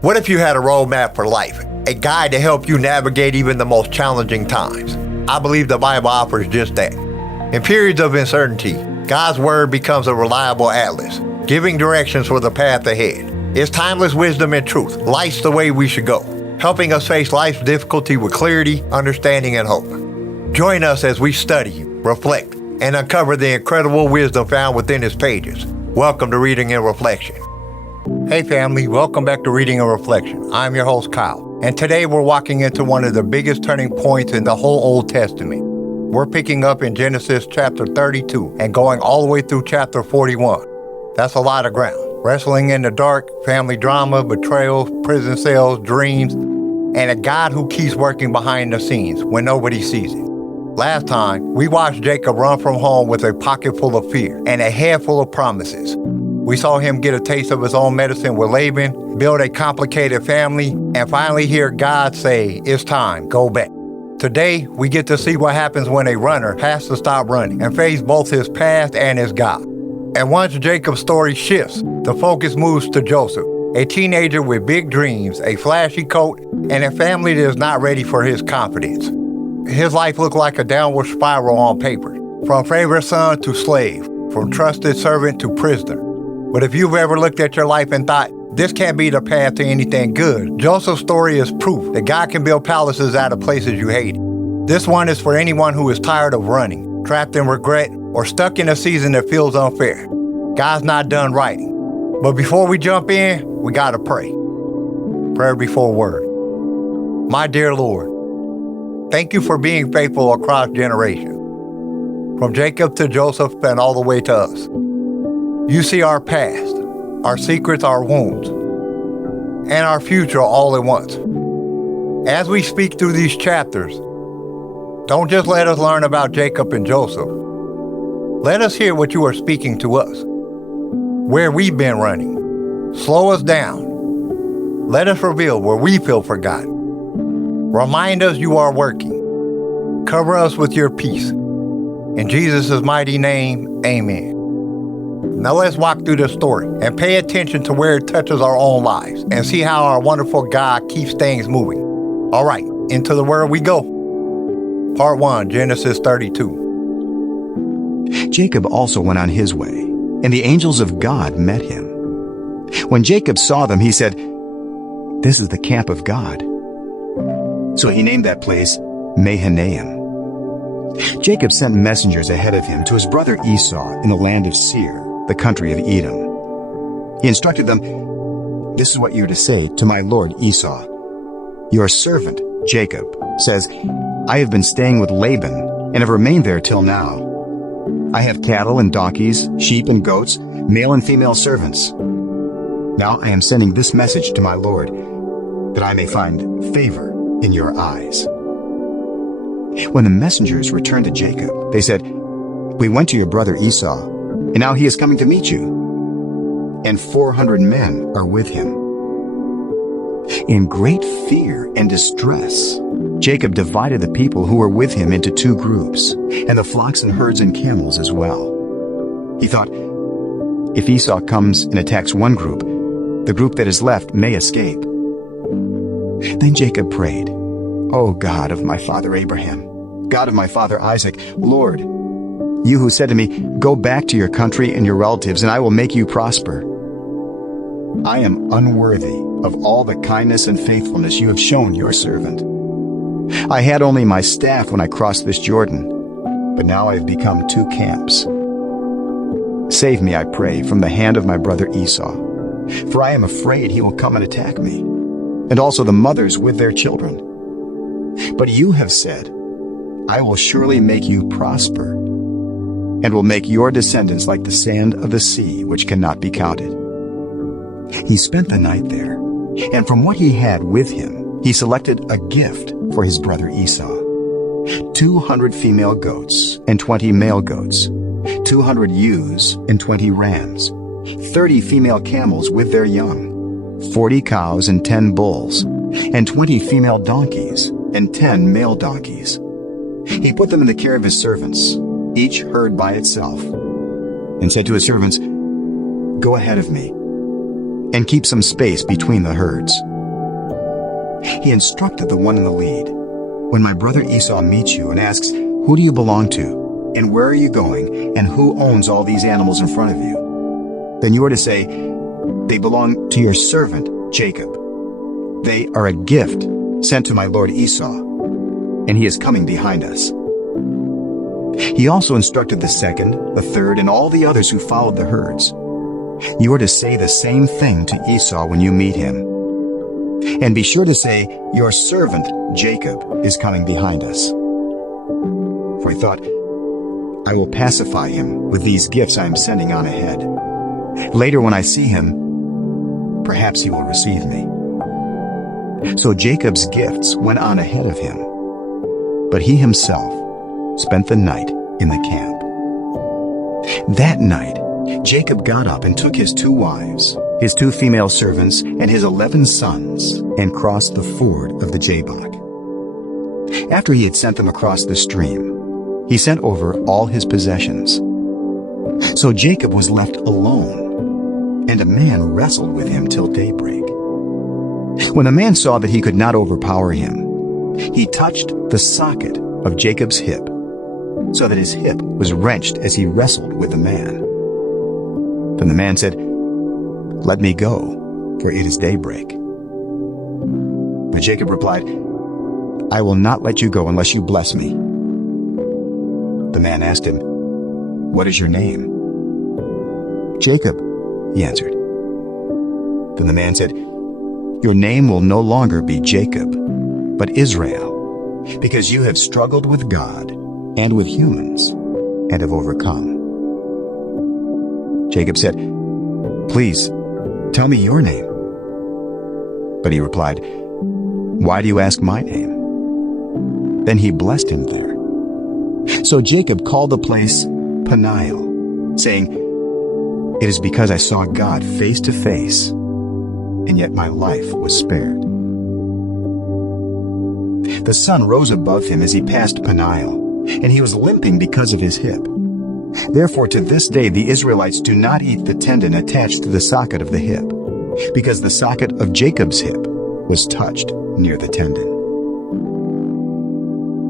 What if you had a roadmap for life, a guide to help you navigate even the most challenging times? I believe the Bible offers just that. In periods of uncertainty, God's Word becomes a reliable atlas, giving directions for the path ahead. It's timeless wisdom and truth, life's the way we should go, helping us face life's difficulty with clarity, understanding, and hope. Join us as we study, reflect, and uncover the incredible wisdom found within its pages. Welcome to Reading and Reflection. Hey family, welcome back to Reading and Reflection. I'm your host Kyle, and today we're walking into one of the biggest turning points in the whole Old Testament. We're picking up in Genesis chapter 32 and going all the way through chapter 41. That's a lot of ground. Wrestling in the dark, family drama, betrayal, prison cells, dreams, and a God who keeps working behind the scenes when nobody sees it. Last time, we watched Jacob run from home with a pocket full of fear and a head full of promises. We saw him get a taste of his own medicine with Laban, build a complicated family, and finally hear God say, "It's time, go back." Today, we get to see what happens when a runner has to stop running and face both his past and his God. And once Jacob's story shifts, the focus moves to Joseph, a teenager with big dreams, a flashy coat, and a family that is not ready for his confidence. His life looked like a downward spiral on paper, from favorite son to slave, from trusted servant to prisoner. But if you've ever looked at your life and thought, this can't be the path to anything good, Joseph's story is proof that God can build palaces out of places you hate. This one is for anyone who is tired of running, trapped in regret, or stuck in a season that feels unfair. God's not done writing. But before we jump in, we gotta pray. Prayer before word. My dear Lord, thank you for being faithful across generations, from Jacob to Joseph and all the way to us. You see our past, our secrets, our wounds, and our future all at once. As we speak through these chapters, don't just let us learn about Jacob and Joseph. Let us hear what you are speaking to us, where we've been running. Slow us down. Let us reveal where we feel forgotten. Remind us you are working. Cover us with your peace. In Jesus' mighty name, amen. Now let's walk through this story and pay attention to where it touches our own lives and see how our wonderful God keeps things moving. All right, into the Word we go. Part 1, Genesis 32. Jacob also went on his way, and the angels of God met him. When Jacob saw them, he said, "This is the camp of God." So he named that place Mahanaim. Jacob sent messengers ahead of him to his brother Esau in the land of Seir, the country of Edom. He instructed them, "This is what you are to say to my lord Esau. Your servant, Jacob, says, I have been staying with Laban and have remained there till now. I have cattle and donkeys, sheep and goats, male and female servants. Now I am sending this message to my lord, that I may find favor in your eyes." When the messengers returned to Jacob, they said, "We went to your brother Esau, and now he is coming to meet you, and 400 men are with him." In great fear and distress, Jacob divided the people who were with him into two groups, and the flocks and herds and camels as well. He thought, if Esau comes and attacks one group, the group that is left may escape. Then Jacob prayed, "O God of my father Abraham, God of my father Isaac, Lord, you who said to me, 'Go back to your country and your relatives, and I will make you prosper.' I am unworthy of all the kindness and faithfulness you have shown your servant. I had only my staff when I crossed this Jordan, but now I have become two camps. Save me, I pray, from the hand of my brother Esau, for I am afraid he will come and attack me, and also the mothers with their children. But you have said, I will surely make you prosper, and will make your descendants like the sand of the sea, which cannot be counted." He spent the night there, and from what he had with him, he selected a gift for his brother Esau: 200 female goats and 20 male goats, 200 ewes and 20 rams, 30 female camels with their young, 40 cows and 10 bulls, and 20 female donkeys and 10 male donkeys. He put them in the care of his servants, each herd by itself, and said to his servants, "Go ahead of me, and keep some space between the herds." He instructed the one in the lead, "When my brother Esau meets you and asks, 'Who do you belong to? And where are you going? And who owns all these animals in front of you?' then you are to say, 'They belong to your servant Jacob. They are a gift sent to my lord Esau, and he is coming behind us.'" He also instructed the second, the third, and all the others who followed the herds. "You are to say the same thing to Esau when you meet him. And be sure to say, 'Your servant Jacob is coming behind us.'" For he thought, "I will pacify him with these gifts I am sending on ahead. Later when I see him, perhaps he will receive me." So Jacob's gifts went on ahead of him, but he himself spent the night in the camp. That night, Jacob got up and took his 2 wives, his 2 female servants, and his 11 sons, and crossed the ford of the Jabbok. After he had sent them across the stream, he sent over all his possessions. So Jacob was left alone, and a man wrestled with him till daybreak. When the man saw that he could not overpower him, he touched the socket of Jacob's hip, so that his hip was wrenched as he wrestled with the man. Then the man said, "Let me go, for it is daybreak." But Jacob replied, "I will not let you go unless you bless me." The man asked him, "What is your name?" "Jacob," he answered. Then the man said, "Your name will no longer be Jacob, but Israel, because you have struggled with God and with humans and have overcome." Jacob said, "Please, tell me your name." But he replied, "Why do you ask my name?" Then he blessed him there. So Jacob called the place Peniel, saying, "It is because I saw God face to face, and yet my life was spared." The sun rose above him as he passed Peniel, and he was limping because of his hip. Therefore to this day the Israelites do not eat the tendon attached to the socket of the hip, because the socket of Jacob's hip was touched near the tendon.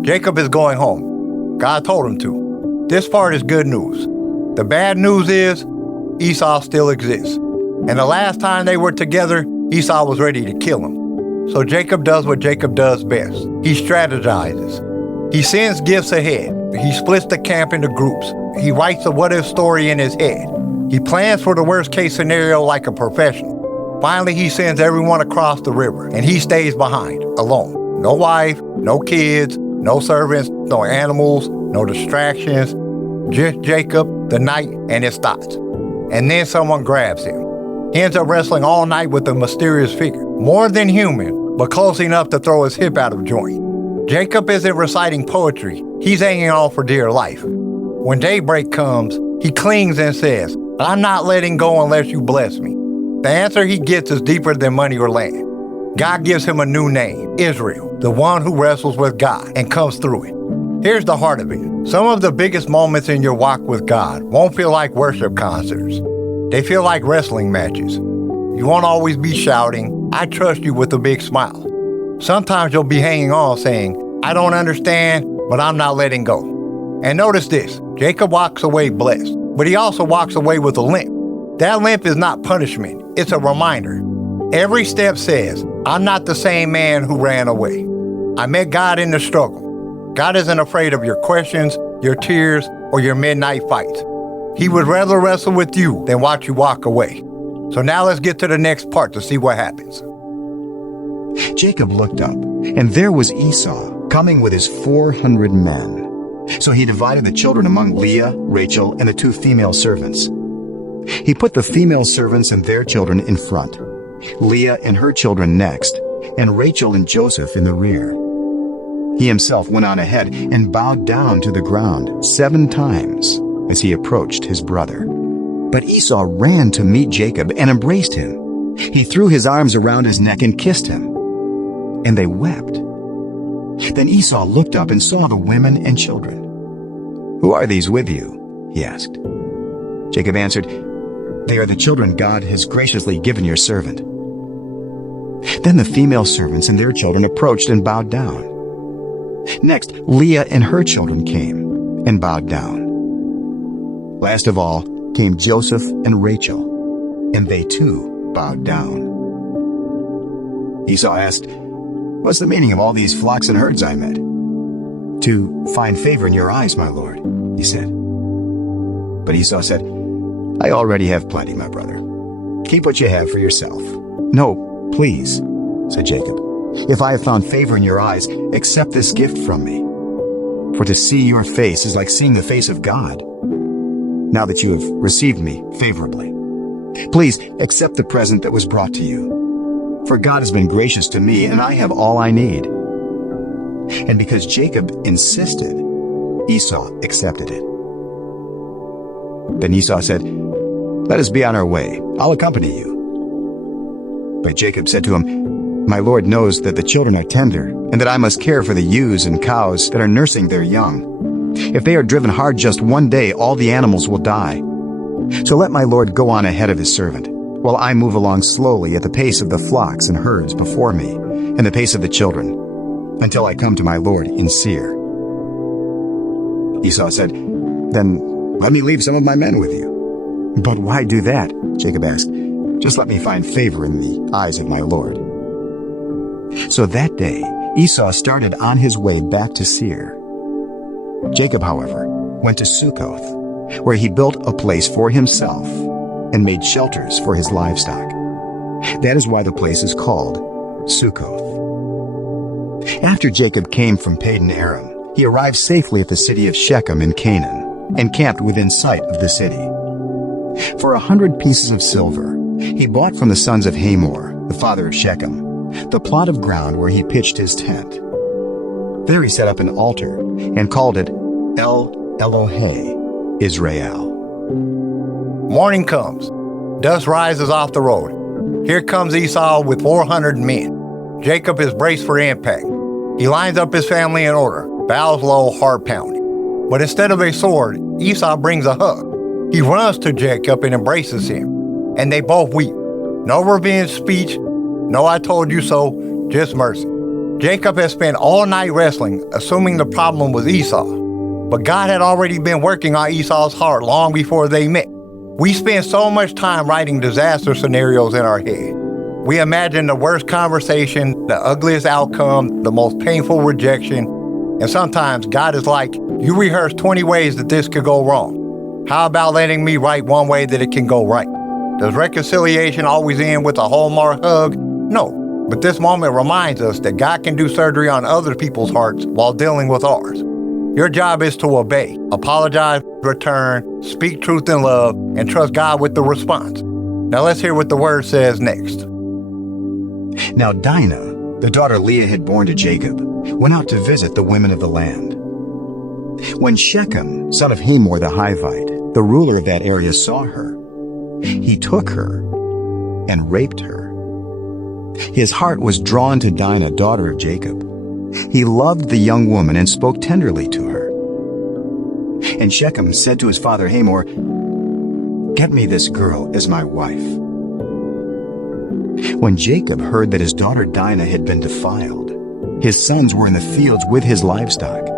Jacob is going home. God told him to. This part is good news. The bad news is Esau still exists. And the last time they were together, Esau was ready to kill him. So Jacob does what Jacob does best. He strategizes. He sends gifts ahead. He splits the camp into groups. He writes a what-if story in his head. He plans for the worst-case scenario like a professional. Finally, he sends everyone across the river, and he stays behind, alone. No wife, no kids, no servants, no animals, no distractions. Just Jacob, the night, and his thoughts. And then someone grabs him. He ends up wrestling all night with a mysterious figure. More than human, but close enough to throw his hip out of joint. Jacob isn't reciting poetry. He's hanging on for dear life. When daybreak comes, he clings and says, "I'm not letting go unless you bless me." The answer he gets is deeper than money or land. God gives him a new name, Israel, the one who wrestles with God and comes through it. Here's the heart of it. Some of the biggest moments in your walk with God won't feel like worship concerts. They feel like wrestling matches. You won't always be shouting, "I trust you," with a big smile. Sometimes you'll be hanging on saying, "I don't understand, but I'm not letting go." And notice this, Jacob walks away blessed, but he also walks away with a limp. That limp is not punishment, it's a reminder. Every step says, "I'm not the same man who ran away. I met God in the struggle." God isn't afraid of your questions, your tears, or your midnight fights. He would rather wrestle with you than watch you walk away. So now let's get to the next part to see what happens. Jacob looked up, and there was Esau coming with his 400 men. So he divided the children among Leah, Rachel, and the 2 female servants. He put the female servants and their children in front, Leah and her children next, and Rachel and Joseph in the rear. He himself went on ahead and bowed down to the ground 7 times as he approached his brother. But Esau ran to meet Jacob and embraced him. He threw his arms around his neck and kissed him, and they wept. Then Esau looked up and saw the women and children. "Who are these with you?" he asked. Jacob answered, "They are the children God has graciously given your servant." Then the female servants and their children approached and bowed down. Next, Leah and her children came and bowed down. Last of all came Joseph and Rachel, and they too bowed down. Esau asked, "What's the meaning of all these flocks and herds I met?" "To find favor in your eyes, my lord," he said. But Esau said, "I already have plenty, my brother. Keep what you have for yourself." "No, please," said Jacob. "If I have found favor in your eyes, accept this gift from me. For to see your face is like seeing the face of God, now that you have received me favorably. Please accept the present that was brought to you. For God has been gracious to me, and I have all I need." And because Jacob insisted, Esau accepted it. Then Esau said, "Let us be on our way. I'll accompany you." But Jacob said to him, "My lord knows that the children are tender, and that I must care for the ewes and cows that are nursing their young. If they are driven hard just one day, all the animals will die. So let my lord go on ahead of his servant, while I move along slowly at the pace of the flocks and herds before me, and the pace of the children, until I come to my lord in Seir." Esau said, "Then let me leave some of my men with you." "But why do that?" Jacob asked. "Just let me find favor in the eyes of my lord." So that day Esau started on his way back to Seir. Jacob, however, went to Succoth, where he built a place for himself and made shelters for his livestock. That is why the place is called Succoth. After Jacob came from Padan Aram, he arrived safely at the city of Shechem in Canaan and camped within sight of the city. For 100 pieces of silver, he bought from the sons of Hamor, the father of Shechem, the plot of ground where he pitched his tent. There he set up an altar and called it El Elohe Israel. Morning comes. Dust rises off the road. Here comes Esau with 400 men. Jacob is braced for impact. He lines up his family in order, bows low, heart pounding. But instead of a sword, Esau brings a hug. He runs to Jacob and embraces him, and they both weep. No revenge speech, no "I told you so," just mercy. Jacob has spent all night wrestling, assuming the problem was Esau. But God had already been working on Esau's heart long before they met. We spend so much time writing disaster scenarios in our head. We imagine the worst conversation, the ugliest outcome, the most painful rejection. And sometimes God is like, "You rehearsed 20 ways that this could go wrong. How about letting me write one way that it can go right?" Does reconciliation always end with a Hallmark hug? No. But this moment reminds us that God can do surgery on other people's hearts while dealing with ours. Your job is to obey, apologize, return, speak truth in love, and trust God with the response. Now let's hear what the word says next. Now Dinah, the daughter Leah had borne to Jacob, went out to visit the women of the land. When Shechem, son of Hamor the Hivite, the ruler of that area, saw her, he took her and raped her. His heart was drawn to Dinah, daughter of Jacob. He loved the young woman and spoke tenderly to her. And Shechem said to his father Hamor, "Get me this girl as my wife." When Jacob heard that his daughter Dinah had been defiled, his sons were in the fields with his livestock,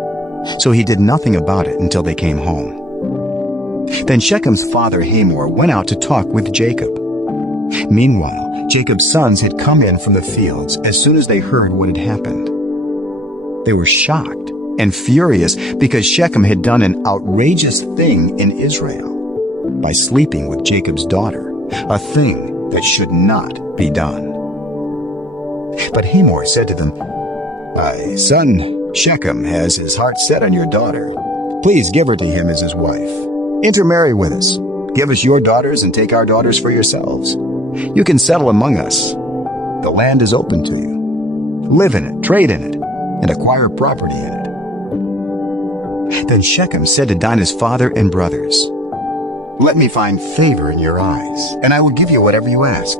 so he did nothing about it until they came home. Then Shechem's father Hamor went out to talk with Jacob. Meanwhile, Jacob's sons had come in from the fields as soon as they heard what had happened. They were shocked and furious because Shechem had done an outrageous thing in Israel by sleeping with Jacob's daughter, a thing that should not be done. But Hamor said to them, "My son Shechem has his heart set on your daughter. Please give her to him as his wife. Intermarry with us. Give us your daughters and take our daughters for yourselves. You can settle among us. The land is open to you. Live in it, trade in it, and acquire property in it." Then Shechem said to Dinah's father and brothers, "Let me find favor in your eyes, and I will give you whatever you ask.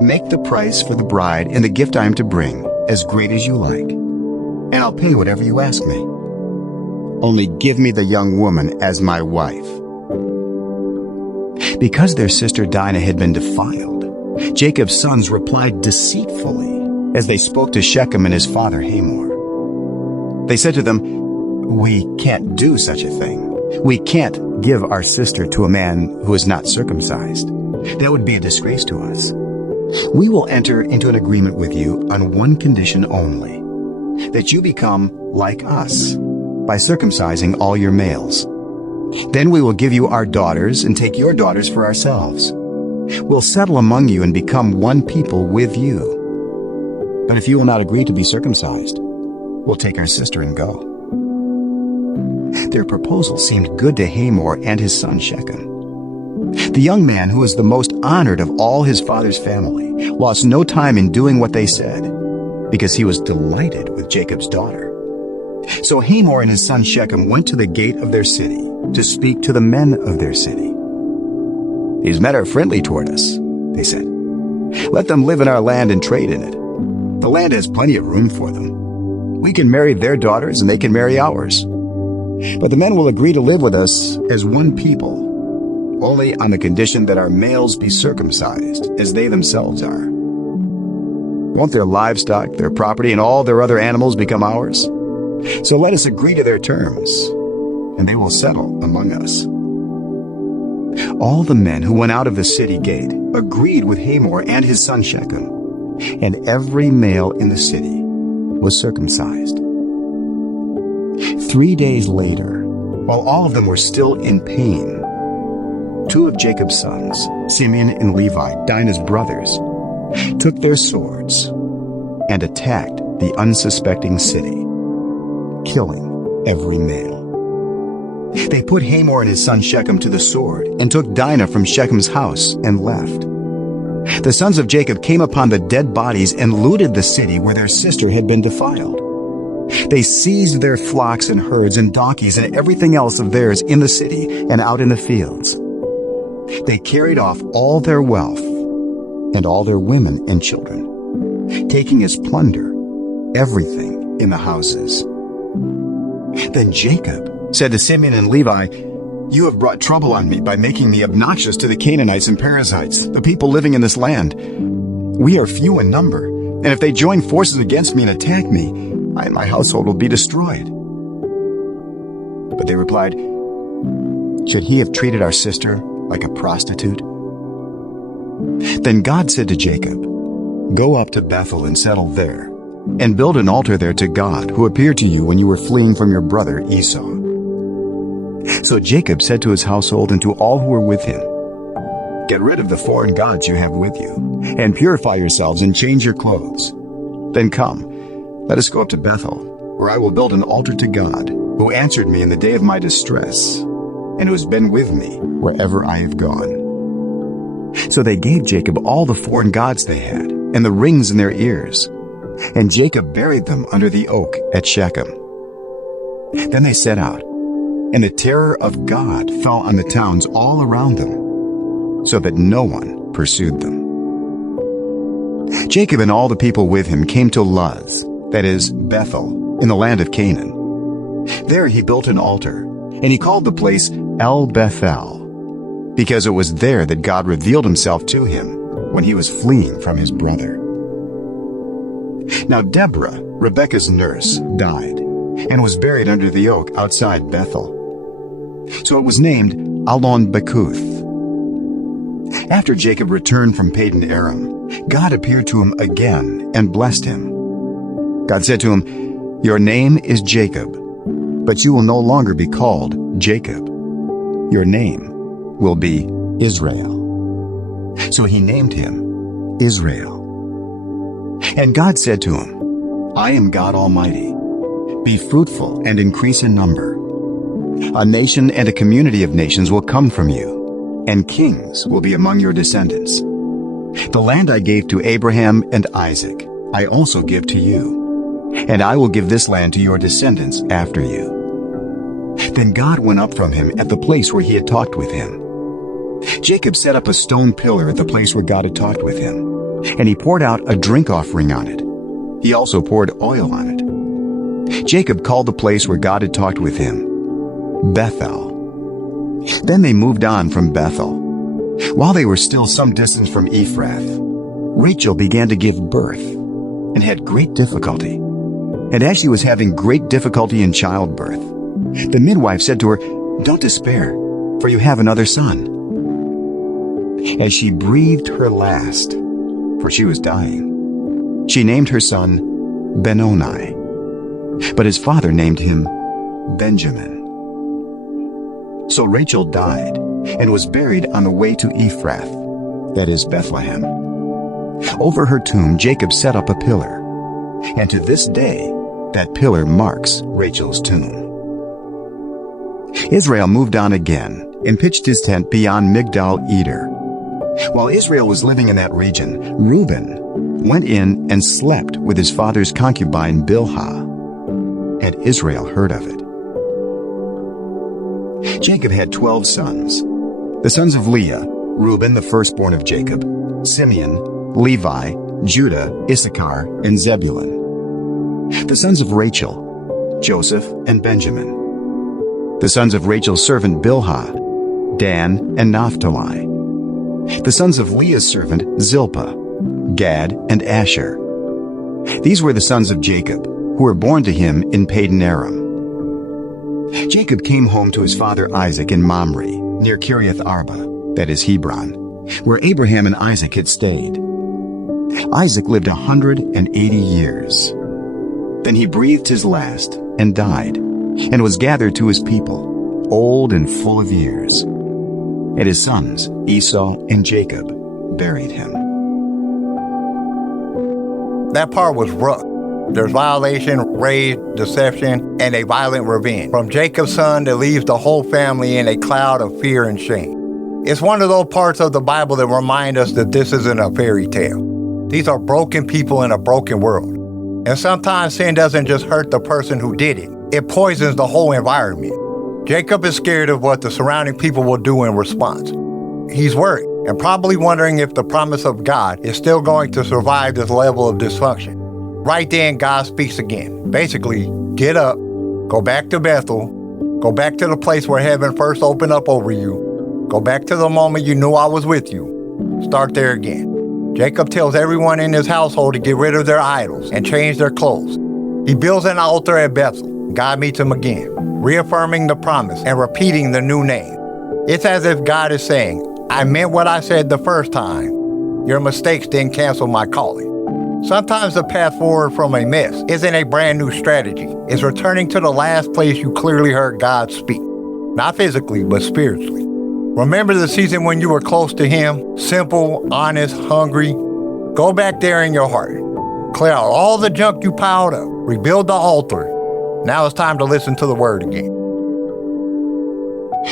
Make the price for the bride and the gift I am to bring as great as you like, and I'll pay whatever you ask me. Only give me the young woman as my wife." Because their sister Dinah had been defiled, Jacob's sons replied deceitfully as they spoke to Shechem and his father Hamor. They said to them, "We can't do such a thing. We can't give our sister to a man who is not circumcised. That would be a disgrace to us. We will enter into an agreement with you on one condition only, that you become like us by circumcising all your males. Then we will give you our daughters and take your daughters for ourselves. We'll settle among you and become one people with you. But if you will not agree to be circumcised, we'll take our sister and go." Their proposal seemed good to Hamor and his son Shechem. The young man, who was the most honored of all his father's family, lost no time in doing what they said, because he was delighted with Jacob's daughter. So Hamor and his son Shechem went to the gate of their city to speak to the men of their city. "These men are friendly toward us," they said. "Let them live in our land and trade in it. The land has plenty of room for them. We can marry their daughters and they can marry ours. But the men will agree to live with us as one people, only on the condition that our males be circumcised, as they themselves are. Won't their livestock, their property, and all their other animals become ours? So let us agree to their terms, and they will settle among us." All the men who went out of the city gate agreed with Hamor and his son Shechem, and every male in the city was circumcised. 3 days later, while all of them were still in pain, two of Jacob's sons, Simeon and Levi, Dinah's brothers, took their swords and attacked the unsuspecting city, killing every male. They put Hamor and his son Shechem to the sword and took Dinah from Shechem's house and left. The sons of Jacob came upon the dead bodies and looted the city where their sister had been defiled. They seized their flocks and herds and donkeys and everything else of theirs in the city and out in the fields. They carried off all their wealth and all their women and children, taking as plunder everything in the houses. Then Jacob said to Simeon and Levi, "You have brought trouble on me by making me obnoxious to the Canaanites and Perizzites, the people living in this land. We are few in number, and if they join forces against me and attack me, I and my household will be destroyed." But they replied, "Should he have treated our sister like a prostitute?" Then God said to Jacob, "Go up to Bethel and settle there, and build an altar there to God, who appeared to you when you were fleeing from your brother Esau." So Jacob said to his household and to all who were with him, "Get rid of the foreign gods you have with you, and purify yourselves and change your clothes. Then come, let us go up to Bethel, where I will build an altar to God, who answered me in the day of my distress, and who has been with me wherever I have gone." So they gave Jacob all the foreign gods they had, and the rings in their ears, and Jacob buried them under the oak at Shechem. Then they set out, and the terror of God fell on the towns all around them, so that no one pursued them. Jacob and all the people with him came to Luz, that is, Bethel, in the land of Canaan. There he built an altar, and he called the place El Bethel, because it was there that God revealed himself to him when he was fleeing from his brother. Now Deborah, Rebekah's nurse, died, and was buried under the oak outside Bethel. So it was named Allon Bakuth. After Jacob returned from Padan Aram, God appeared to him again and blessed him. God said to him, "Your name is Jacob, but you will no longer be called Jacob. Your name will be Israel." So he named him Israel. And God said to him, "I am God Almighty. Be fruitful and increase in number. A nation and a community of nations will come from you, and kings will be among your descendants. The land I gave to Abraham and Isaac, I also give to you, and I will give this land to your descendants after you." Then God went up from him at the place where he had talked with him. Jacob set up a stone pillar at the place where God had talked with him, and he poured out a drink offering on it. He also poured oil on it. Jacob called the place where God had talked with him Bethel. Then they moved on from Bethel. While they were still some distance from Ephrath, Rachel began to give birth, and had great difficulty. And as she was having great difficulty in childbirth, the midwife said to her, "Don't despair, for you have another son." As she breathed her last, for she was dying, she named her son Benoni, but his father named him Benjamin. So Rachel died and was buried on the way to Ephrath, that is Bethlehem. Over her tomb Jacob set up a pillar, and to this day that pillar marks Rachel's tomb. Israel moved on again and pitched his tent beyond Migdal-Eder. While Israel was living in that region, Reuben went in and slept with his father's concubine Bilhah, and Israel heard of it. Jacob had 12 sons. The sons of Leah: Reuben, the firstborn of Jacob, Simeon, Levi, Judah, Issachar, and Zebulun. The sons of Rachel: Joseph and Benjamin. The sons of Rachel's servant Bilhah: Dan and Naphtali. The sons of Leah's servant Zilpah: Gad and Asher. These were the sons of Jacob, who were born to him in Padan Aram. Jacob came home to his father Isaac in Mamre, near Kiriath Arba, that is Hebron, where Abraham and Isaac had stayed. Isaac lived 180 years. Then he breathed his last and died, and was gathered to his people, old and full of years. And his sons, Esau and Jacob, buried him. That part was rough. There's violation, rage, deception, and a violent revenge from Jacob's son that leaves the whole family in a cloud of fear and shame. It's one of those parts of the Bible that remind us that this isn't a fairy tale. These are broken people in a broken world. And sometimes sin doesn't just hurt the person who did it. It poisons the whole environment. Jacob is scared of what the surrounding people will do in response. He's worried and probably wondering if the promise of God is still going to survive this level of dysfunction. Right then, God speaks again. Basically, get up, go back to Bethel, go back to the place where heaven first opened up over you, go back to the moment you knew I was with you. Start there again. Jacob tells everyone in his household to get rid of their idols and change their clothes. He builds an altar at Bethel. God meets him again, reaffirming the promise and repeating the new name. It's as if God is saying, I meant what I said the first time. Your mistakes didn't cancel my calling. Sometimes the path forward from a mess isn't a brand new strategy. It's returning to the last place you clearly heard God speak. Not physically, but spiritually. Remember the season when you were close to Him? Simple, honest, hungry? Go back there in your heart. Clear out all the junk you piled up. Rebuild the altar. Now it's time to listen to the word again.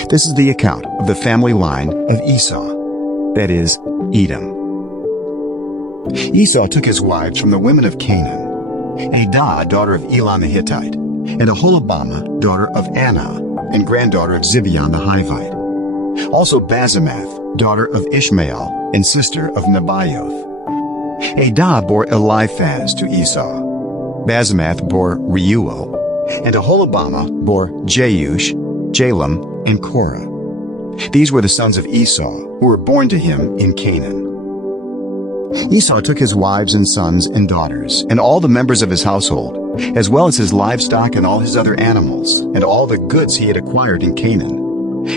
This is the account of the family line of Esau, that is, Edom. Esau took his wives from the women of Canaan: Adah, daughter of Elon the Hittite, and Aholibamah, daughter of Anah, and granddaughter of Zibeon the Hivite. Also Basemath, daughter of Ishmael, and sister of Nebaioth. Adah bore Eliphaz to Esau. Basemath bore Reuel, and Aholibamah bore Jeush, Jalam, and Korah. These were the sons of Esau, who were born to him in Canaan. Esau took his wives and sons and daughters, and all the members of his household, as well as his livestock and all his other animals, and all the goods he had acquired in Canaan,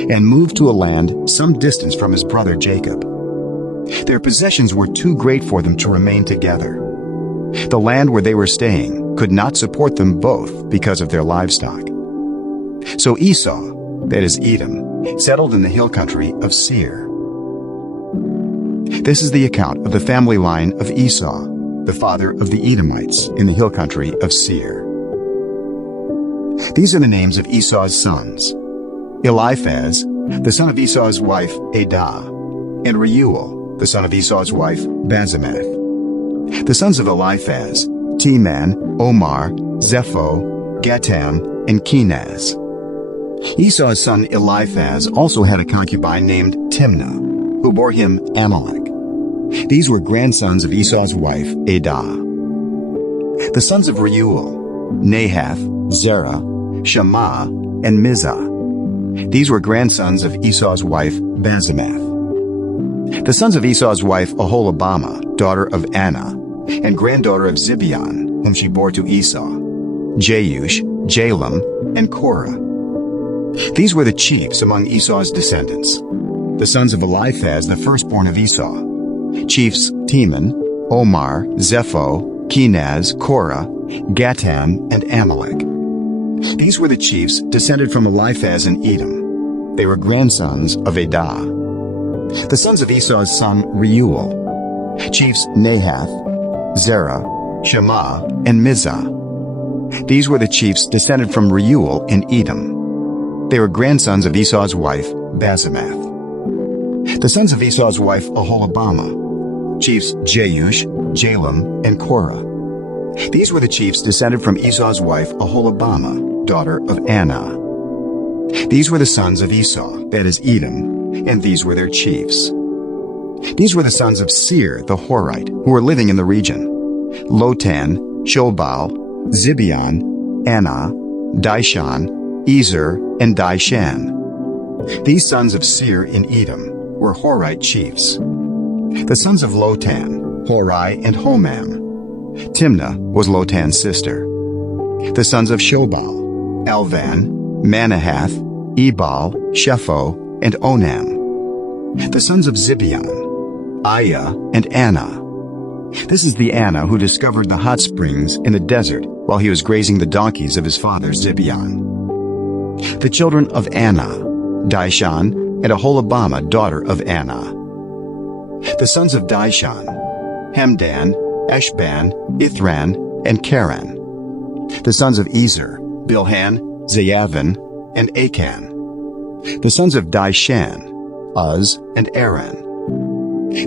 and moved to a land some distance from his brother Jacob. Their possessions were too great for them to remain together. The land where they were staying could not support them both because of their livestock. So Esau, that is Edom, settled in the hill country of Seir. This is the account of the family line of Esau, the father of the Edomites in the hill country of Seir. These are the names of Esau's sons: Eliphaz, the son of Esau's wife Adah, and Reuel, the son of Esau's wife Basemath. The sons of Eliphaz: Teman, Omar, Zepho, Gatam, and Kenaz. Esau's son Eliphaz also had a concubine named Timnah, who bore him Amalek. These were grandsons of Esau's wife Adah. The sons of Reuel: Nahath, Zerah, Shammah, and Mizah. These were grandsons of Esau's wife Basemath. The sons of Esau's wife Aholibamah, daughter of Anah, and granddaughter of Zibeon, whom she bore to Esau, Jeush, Jalam, and Korah. These were the chiefs among Esau's descendants, the sons of Eliphaz, the firstborn of Esau, chiefs Teman, Omar, Zepho, Kenaz, Korah, Gatam, and Amalek. These were the chiefs descended from Eliphaz and Edom. They were grandsons of Adah. The sons of Esau's son Reuel, chiefs Nahath, Zerah, Shema, and Mizah. These were the chiefs descended from Reuel in Edom. They were grandsons of Esau's wife Basemath. The sons of Esau's wife Oholibamah, chiefs Jeush, Jalam, and Korah. These were the chiefs descended from Esau's wife Oholibamah, daughter of Anah. These were the sons of Esau, that is Edom, and these were their chiefs. These were the sons of Seir the Horite, who were living in the region: Lotan, Shobal, Zibeon, Anah, Dishon, Ezer, and Dishan. These sons of Seir in Edom were Horite chiefs. The sons of Lotan, Hori and Homam. Timnah was Lotan's sister. The sons of Shobal, Alvan, Manahath, Ebal, Shepho, and Onam. The sons of Zibeon, Aiah, and Anah. This is the Anah who discovered the hot springs in the desert while he was grazing the donkeys of his father Zibeon. The children of Anah, Dishon, and Oholibamah, daughter of Anah. The sons of Dishon, Hemdan, Eshban, Ithran, and Karan. The sons of Ezer, Bilhan, Zayavin, and Achan. The sons of Dishan, Uz, and Aran.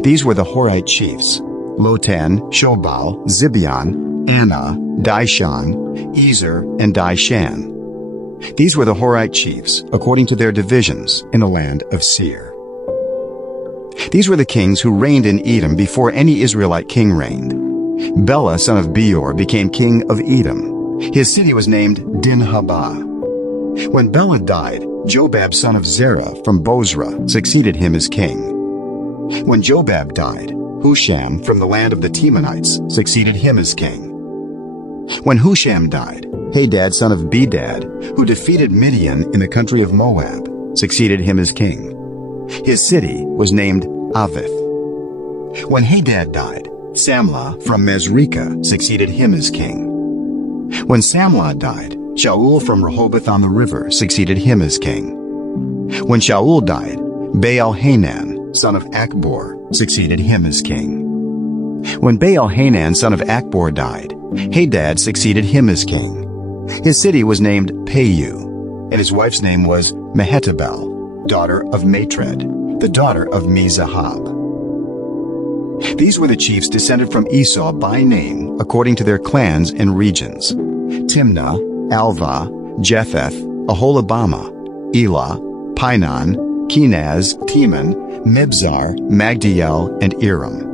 These were the Horite chiefs: Lotan, Shobal, Zibeon, Anah, Dishon, Ezer, and Dishan. These were the Horite chiefs, according to their divisions, in the land of Seir. These were the kings who reigned in Edom before any Israelite king reigned. Bela, son of Beor, became king of Edom. His city was named Dinhabah. When Bela died, Jobab, son of Zerah from Bozrah, succeeded him as king. When Jobab died, Husham from the land of the Temanites succeeded him as king. When Husham died, Hadad, son of Bedad, who defeated Midian in the country of Moab, succeeded him as king. His city was named Avith. When Hadad died, Samlah from Mesreka succeeded him as king. When Samlah died, Shaul from Rehoboth on the river succeeded him as king. When Shaul died, Baal-Hanan, son of Akbor, succeeded him as king. When Baal-Hanan, son of Akbor, died, Hadad succeeded him as king. His city was named Payu, and his wife's name was Mehetabel, daughter of Matred, the daughter of Me-Zahab. These were the chiefs descended from Esau by name, according to their clans and regions: Timnah, Alvah, Jetheth, Oholibamah, Elah, Pinon, Kenaz, Teman, Mibzar, Magdiel, and Iram.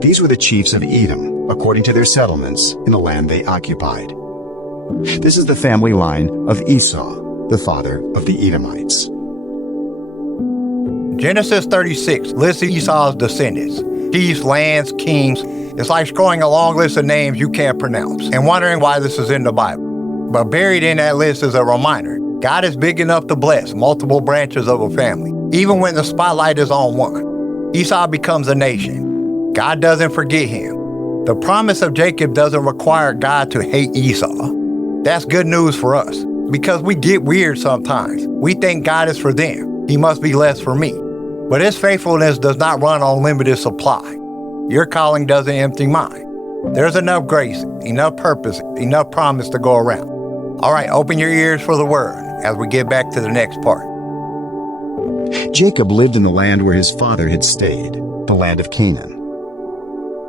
These were the chiefs of Edom, according to their settlements in the land they occupied. This is the family line of Esau, the father of the Edomites. Genesis 36 lists Esau's descendants: chiefs, lands, kings. It's like scrolling a long list of names you can't pronounce and wondering why this is in the Bible. But buried in that list is a reminder: God is big enough to bless multiple branches of a family, even when the spotlight is on one. Esau becomes a nation. God doesn't forget him. The promise of Jacob doesn't require God to hate Esau. That's good news for us, because we get weird sometimes. We think God is for them. He must be less for me. But his faithfulness does not run on limited supply. Your calling doesn't empty mine. There's enough grace, enough purpose, enough promise to go around. All right, open your ears for the word as we get back to the next part. Jacob lived in the land where his father had stayed, the land of Canaan.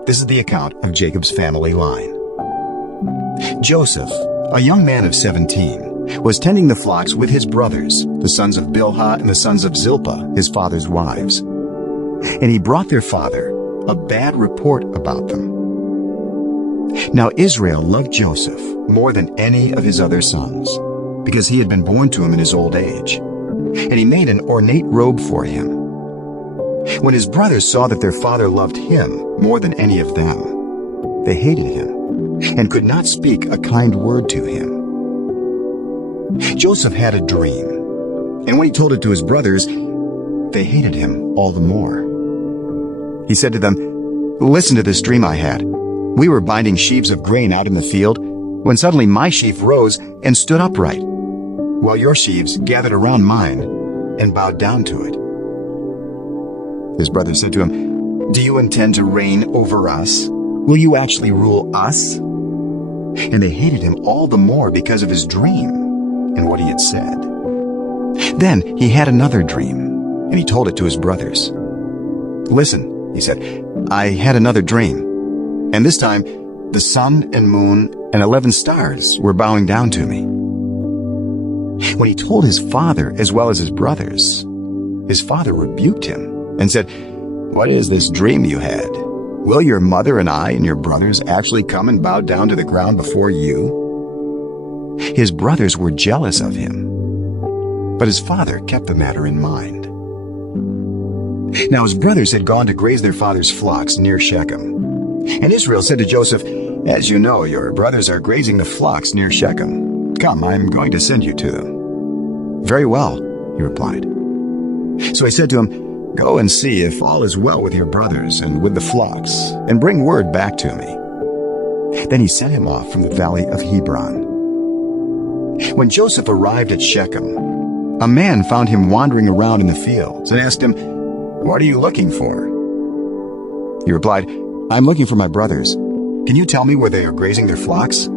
This is the account of Jacob's family line. Joseph, a young man of 17, was tending the flocks with his brothers, the sons of Bilhah and the sons of Zilpah, his father's wives. And he brought their father a bad report about them. Now Israel loved Joseph more than any of his other sons, because he had been born to him in his old age. And he made an ornate robe for him. When his brothers saw that their father loved him more than any of them, They hated him and could not speak a kind word to him. Joseph had a dream, and when he told it to his brothers, they hated him all the more. He said to them, "Listen to this dream I had. We were binding sheaves of grain out in the field when suddenly my sheaf rose and stood upright, while your sheaves gathered around mine and bowed down to it." His brothers said to him, "Do you intend to reign over us? Will you actually rule us?" And they hated him all the more because of his dream and what he had said. Then he had another dream, and he told it to his brothers. "Listen," he said, "I had another dream, and this time the sun and moon and 11 stars were bowing down to me." When he told his father as well as his brothers, his father rebuked him and said, "What is this dream you had? Will your mother and I and your brothers actually come and bow down to the ground before you?" His brothers were jealous of him, but his father kept the matter in mind. Now his brothers had gone to graze their father's flocks near Shechem. And Israel said to Joseph, "As you know, your brothers are grazing the flocks near Shechem. Come, I'm going to send you to them." "Very well," he replied. So he said to him, "Go and see if all is well with your brothers and with the flocks, and bring word back to me." Then he sent him off from the valley of Hebron. When Joseph arrived at Shechem, a man found him wandering around in the fields and asked him, "What are you looking for?" He replied, "I'm looking for my brothers. Can you tell me where they are grazing their flocks?"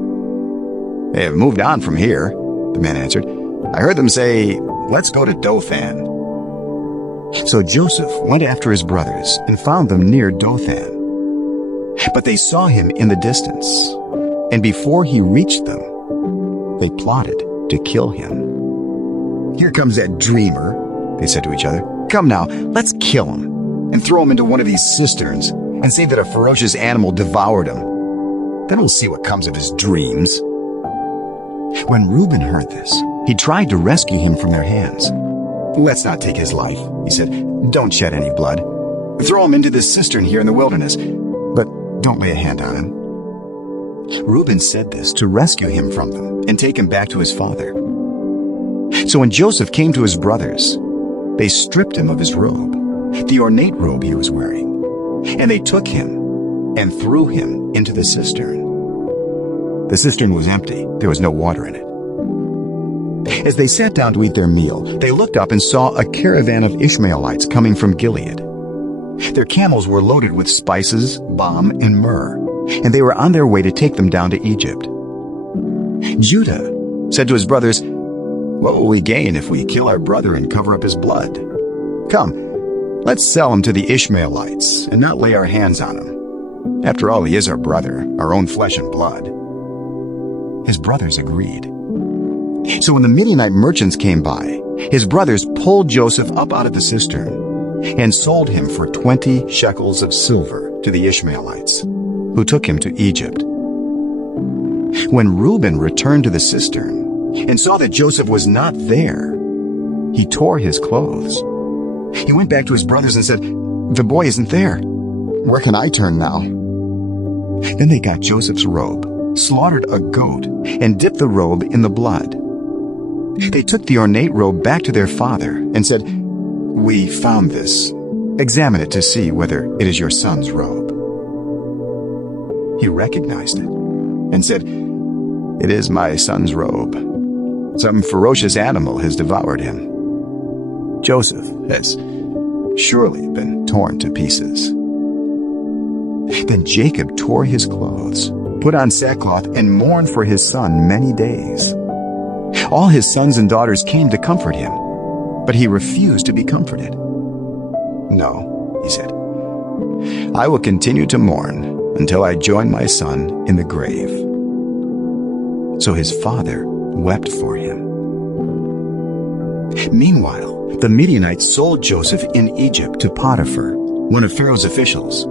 "They have moved on from here," the man answered. "I heard them say, 'Let's go to Dothan.'" So Joseph went after his brothers and found them near Dothan. But they saw him in the distance, and before he reached them, they plotted to kill him. "Here comes that dreamer," they said to each other. "Come now, let's kill him and throw him into one of these cisterns and say that a ferocious animal devoured him. Then we'll see what comes of his dreams." When Reuben heard this, he tried to rescue him from their hands. "Let's not take his life," he said. "Don't shed any blood. Throw him into this cistern here in the wilderness, but don't lay a hand on him." Reuben said this to rescue him from them and take him back to his father. So when Joseph came to his brothers, they stripped him of his robe, the ornate robe he was wearing, and they took him and threw him into the cistern. The cistern was empty. There was no water in it. As they sat down to eat their meal, they looked up and saw a caravan of Ishmaelites coming from Gilead. Their camels were loaded with spices, balm, and myrrh, and they were on their way to take them down to Egypt. Judah said to his brothers, "What will we gain if we kill our brother and cover up his blood? Come, let's sell him to the Ishmaelites and not lay our hands on him. After all, he is our brother, our own flesh and blood." His brothers agreed. So when the Midianite merchants came by, his brothers pulled Joseph up out of the cistern and sold him for 20 shekels of silver to the Ishmaelites, who took him to Egypt. When Reuben returned to the cistern and saw that Joseph was not there, he tore his clothes. He went back to his brothers and said, "The boy isn't there. Where can I turn now?" Then they got Joseph's robe, slaughtered a goat, and dipped the robe in the blood. They took the ornate robe back to their father and said, "We found this. Examine it to see whether it is your son's robe." He recognized it and said, "It is my son's robe. Some ferocious animal has devoured him. Joseph has surely been torn to pieces." Then Jacob tore his clothes, put on sackcloth, and mourned for his son many days. All his sons and daughters came to comfort him, but he refused to be comforted. "No," he said, "I will continue to mourn until I join my son in the grave." So his father wept for him. Meanwhile, the Midianites sold Joseph in Egypt to Potiphar, one of Pharaoh's officials,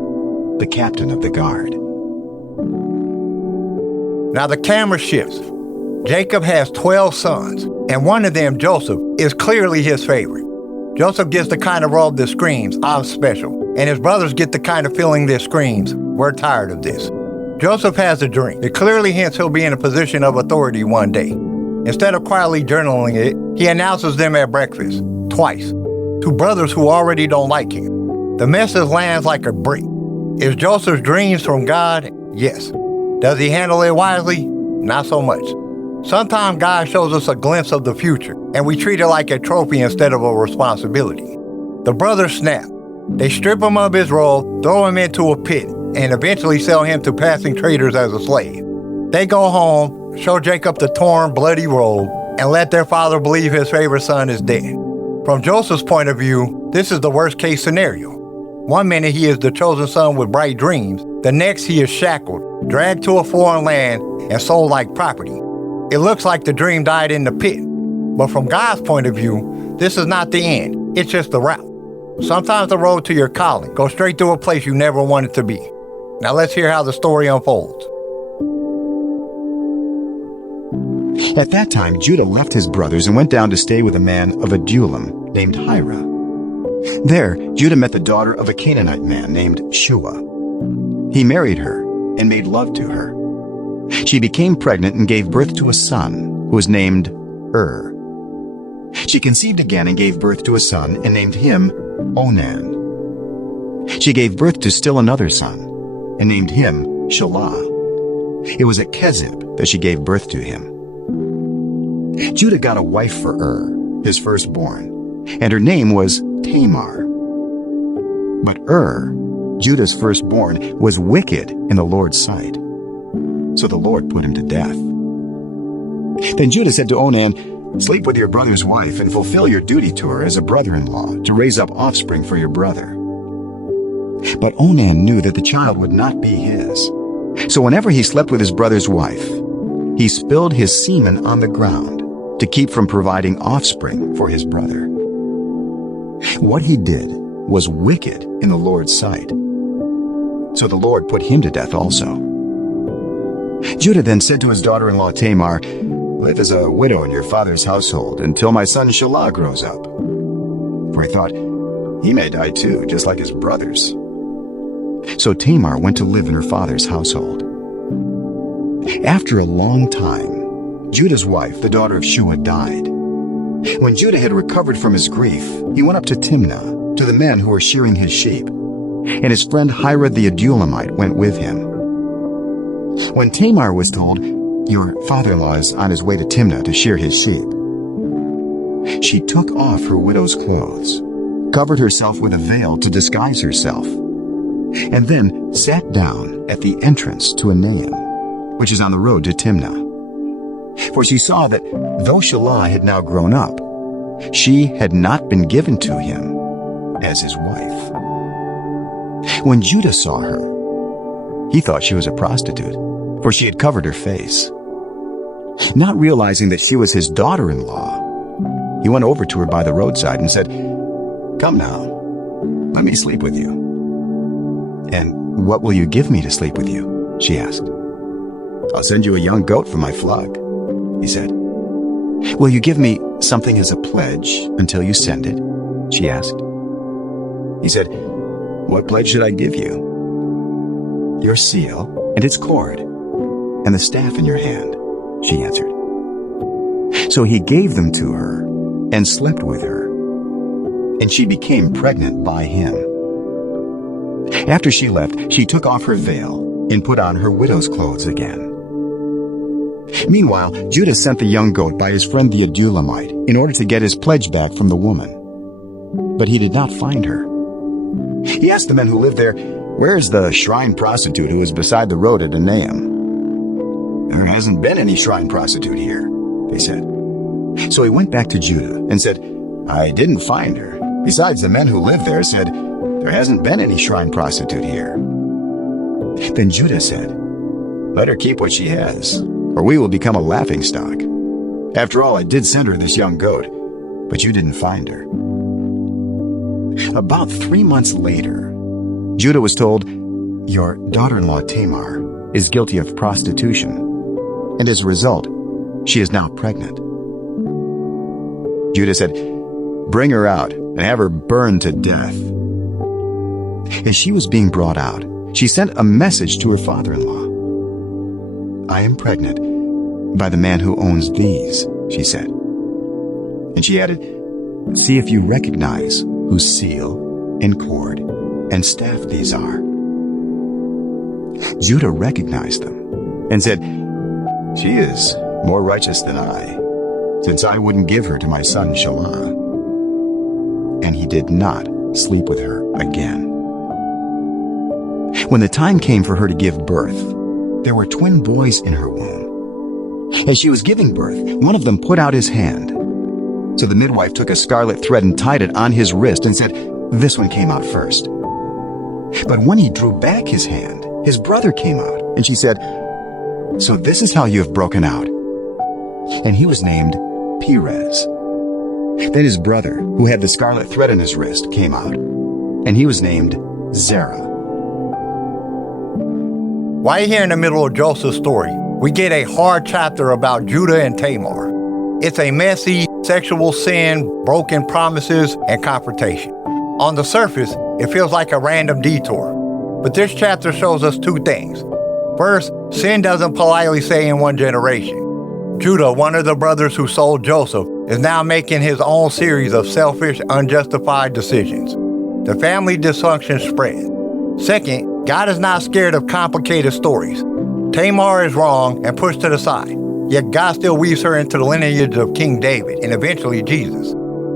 the captain of the guard. Now the camera shifts. Jacob has 12 sons, and one of them, Joseph, is clearly his favorite. Joseph gets the kind of robe that screams, "I'm special," and his brothers get the kind of feeling that screams, "We're tired of this." Joseph has a dream. It clearly hints he'll be in a position of authority one day. Instead of quietly journaling it, he announces them at breakfast, twice, to brothers who already don't like him. The message lands like a brick. Is Joseph's dreams from God? Yes. Does he handle it wisely? Not so much. Sometimes God shows us a glimpse of the future, and we treat it like a trophy instead of a responsibility. The brothers snap. They strip him of his robe, throw him into a pit, and eventually sell him to passing traders as a slave. They go home, show Jacob the torn, bloody robe, and let their father believe his favorite son is dead. From Joseph's point of view, this is the worst case scenario. One minute he is the chosen son with bright dreams, the next he is shackled, dragged to a foreign land, and sold like property. It looks like the dream died in the pit. But from God's point of view, this is not the end, it's just the route. Sometimes the road to your calling goes straight to a place you never wanted to be. Now let's hear how the story unfolds. At that time, Judah left his brothers and went down to stay with a man of Adullam named Hira. There, Judah met the daughter of a Canaanite man named Shua. He married her and made love to her. She became pregnant and gave birth to a son who was named She conceived again and gave birth to a son and named him Onan. She gave birth to still another son and named him Shelah. It was at Kezib that she gave birth to him. Judah got a wife for his firstborn, and her name was Tamar. But Judah's firstborn, was wicked in the Lord's sight. So the Lord put him to death. Then Judah said to Onan, "Sleep with your brother's wife and fulfill your duty to her as a brother-in-law to raise up offspring for your brother." But Onan knew that the child would not be his. So whenever he slept with his brother's wife, he spilled his semen on the ground to keep from providing offspring for his brother. What he did was wicked in the Lord's sight. So the Lord put him to death also. Judah then said to his daughter-in-law Tamar, "Live as a widow in your father's household until my son Shelah grows up." For he thought, he may die too, just like his brothers. So Tamar went to live in her father's household. After a long time, Judah's wife, the daughter of Shua, died. When Judah had recovered from his grief, he went up to Timnah, to the men who were shearing his sheep, and his friend Hira the Adullamite went with him. When Tamar was told, "Your father-in-law is on his way to Timnah to shear his sheep," she took off her widow's clothes, covered herself with a veil to disguise herself, and then sat down at the entrance to Enaim, which is on the road to Timnah. For she saw that though Shelah had now grown up, she had not been given to him as his wife. When Judah saw her, he thought she was a prostitute, for she had covered her face. Not realizing that she was his daughter-in-law, he went over to her by the roadside and said, "Come now, let me sleep with you." "And what will you give me to sleep with you?" she asked. "I'll send you a young goat for my flock," he said. "Will you give me something as a pledge until you send it?" she asked. He said, "What pledge should I give you?" "Your seal and its cord, and the staff in your hand," she answered. So he gave them to her and slept with her, and she became pregnant by him. After she left, she took off her veil and put on her widow's clothes again. Meanwhile, Judah sent the young goat by his friend the Adullamite in order to get his pledge back from the woman. But he did not find her. He asked the men who lived there, "Where is the shrine prostitute who is beside the road at Enaim?" "There hasn't been any shrine prostitute here," they said. So he went back to Judah and said, "I didn't find her. Besides, the men who live there said, 'There hasn't been any shrine prostitute here.'" Then Judah said, "Let her keep what she has, or we will become a laughingstock. After all, I did send her this young goat, but you didn't find her." About 3 months later, Judah was told, "Your daughter-in-law Tamar is guilty of prostitution, and as a result, she is now pregnant." Judah said, "Bring her out and have her burned to death." As she was being brought out, she sent a message to her father-in-law, I am pregnant by the man who owns these," she said. And she added, "See if you recognize whose seal and cord and staff these are." Judah recognized them and said, "She is more righteous than I, since I wouldn't give her to my son Shelah." And he did not sleep with her again. When the time came for her to give birth, there were twin boys in her womb. As she was giving birth, one of them put out his hand. So the midwife took a scarlet thread and tied it on his wrist and said, "This one came out first." But when he drew back his hand, his brother came out, and she said, "So this is how you have broken out." And he was named Perez. Then his brother, who had the scarlet thread on his wrist, came out, and he was named Zerah. Right here in the middle of Joseph's story, we get a hard chapter about Judah and Tamar. It's a messy sexual sin, broken promises, and confrontation. On the surface, it feels like a random detour. But this chapter shows us two things. First, sin doesn't politely say in one generation. Judah, one of the brothers who sold Joseph, is now making his own series of selfish, unjustified decisions. The family dysfunction spreads. Second, God is not scared of complicated stories. Tamar is wrong and pushed to the side, yet God still weaves her into the lineage of King David and eventually Jesus.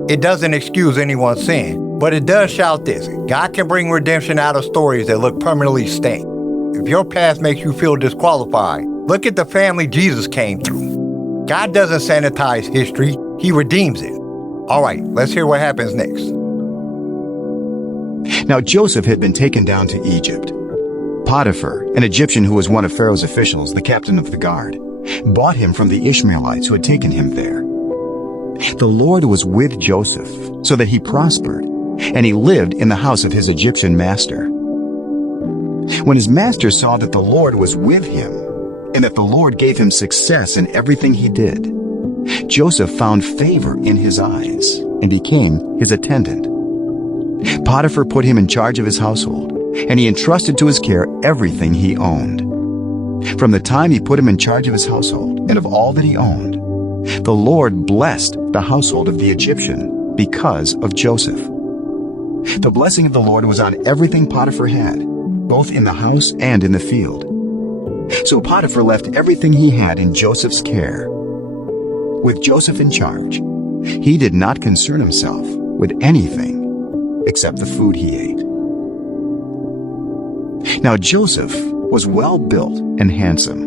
It doesn't excuse anyone's sin, but it does shout this: God can bring redemption out of stories that look permanently stained. If your past makes you feel disqualified, look at the family Jesus came through. God doesn't sanitize history, He redeems it. All right, let's hear what happens next. Now Joseph had been taken down to Egypt. Potiphar, an Egyptian who was one of Pharaoh's officials, the captain of the guard, bought him from the Ishmaelites who had taken him there. The Lord was with Joseph, so that he prospered, and he lived in the house of his Egyptian master. When his master saw that the Lord was with him, and that the Lord gave him success in everything he did, Joseph found favor in his eyes and became his attendant. Potiphar put him in charge of his household, and he entrusted to his care everything he owned. From the time he put him in charge of his household and of all that he owned, the Lord blessed the household of the Egyptian because of Joseph. The blessing of the Lord was on everything Potiphar had, both in the house and in the field. So Potiphar left everything he had in Joseph's care. With Joseph in charge, he did not concern himself with anything except the food he ate. Now Joseph was well built and handsome.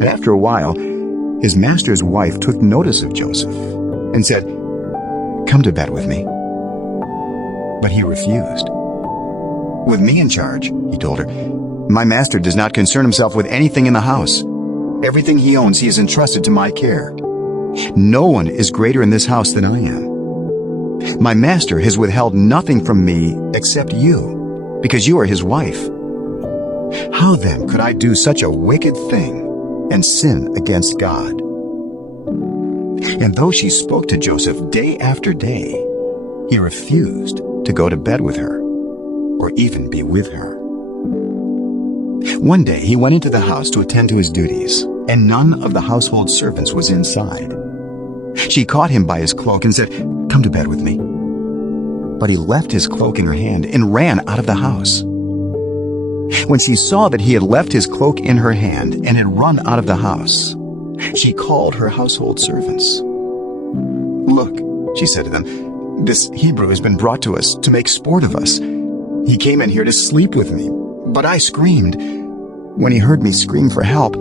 And after a while, his master's wife took notice of Joseph and said, "Come to bed with me." But he refused. "With me in charge," he told her, "my master does not concern himself with anything in the house. Everything he owns he has entrusted to my care. No one is greater in this house than I am. My master has withheld nothing from me except you, because you are his wife. How then could I do such a wicked thing and sin against God?" And though she spoke to Joseph day after day, he refused to go to bed with her or even be with her. One day he went into the house to attend to his duties, and none of the household servants was inside. She caught him by his cloak and said, "Come to bed with me." But he left his cloak in her hand and ran out of the house. When she saw that he had left his cloak in her hand and had run out of the house, she called her household servants. "Look," she said to them, "this Hebrew has been brought to us to make sport of us. He came in here to sleep with me, but I screamed. When he heard me scream for help,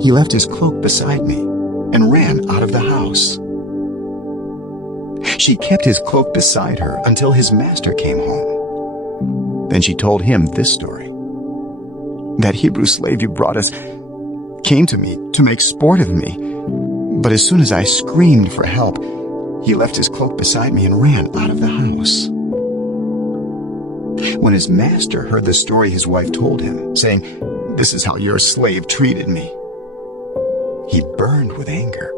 he left his cloak beside me and ran out of the house." She kept his cloak beside her until his master came home. Then she told him this story: "That Hebrew slave you brought us came to me to make sport of me, but as soon as I screamed for help, he left his cloak beside me and ran out of the house." When his master heard the story his wife told him, saying, "This is how your slave treated me," he burned with anger.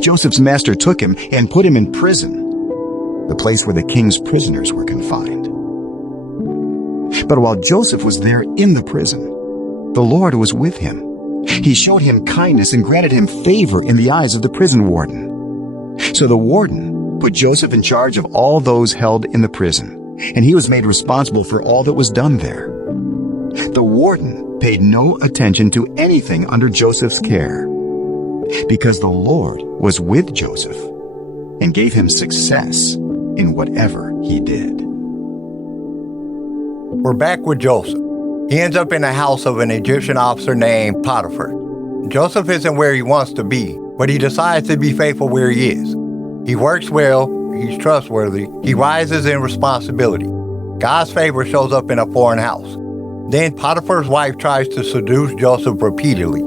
Joseph's master took him and put him in prison, the place where the king's prisoners were confined. But while Joseph was there in the prison, the Lord was with him He showed him kindness and granted him favor in the eyes of the prison warden. So the warden put Joseph in charge of all those held in the prison, and he was made responsible for all that was done there. The warden paid no attention to anything under Joseph's care, because the Lord was with Joseph and gave him success in whatever he did. We're back with Joseph. He ends up in the house of an Egyptian officer named Potiphar. Joseph isn't where he wants to be, but he decides to be faithful where he is. He works well, he's trustworthy, he rises in responsibility. God's favor shows up in a foreign house. Then Potiphar's wife tries to seduce Joseph repeatedly.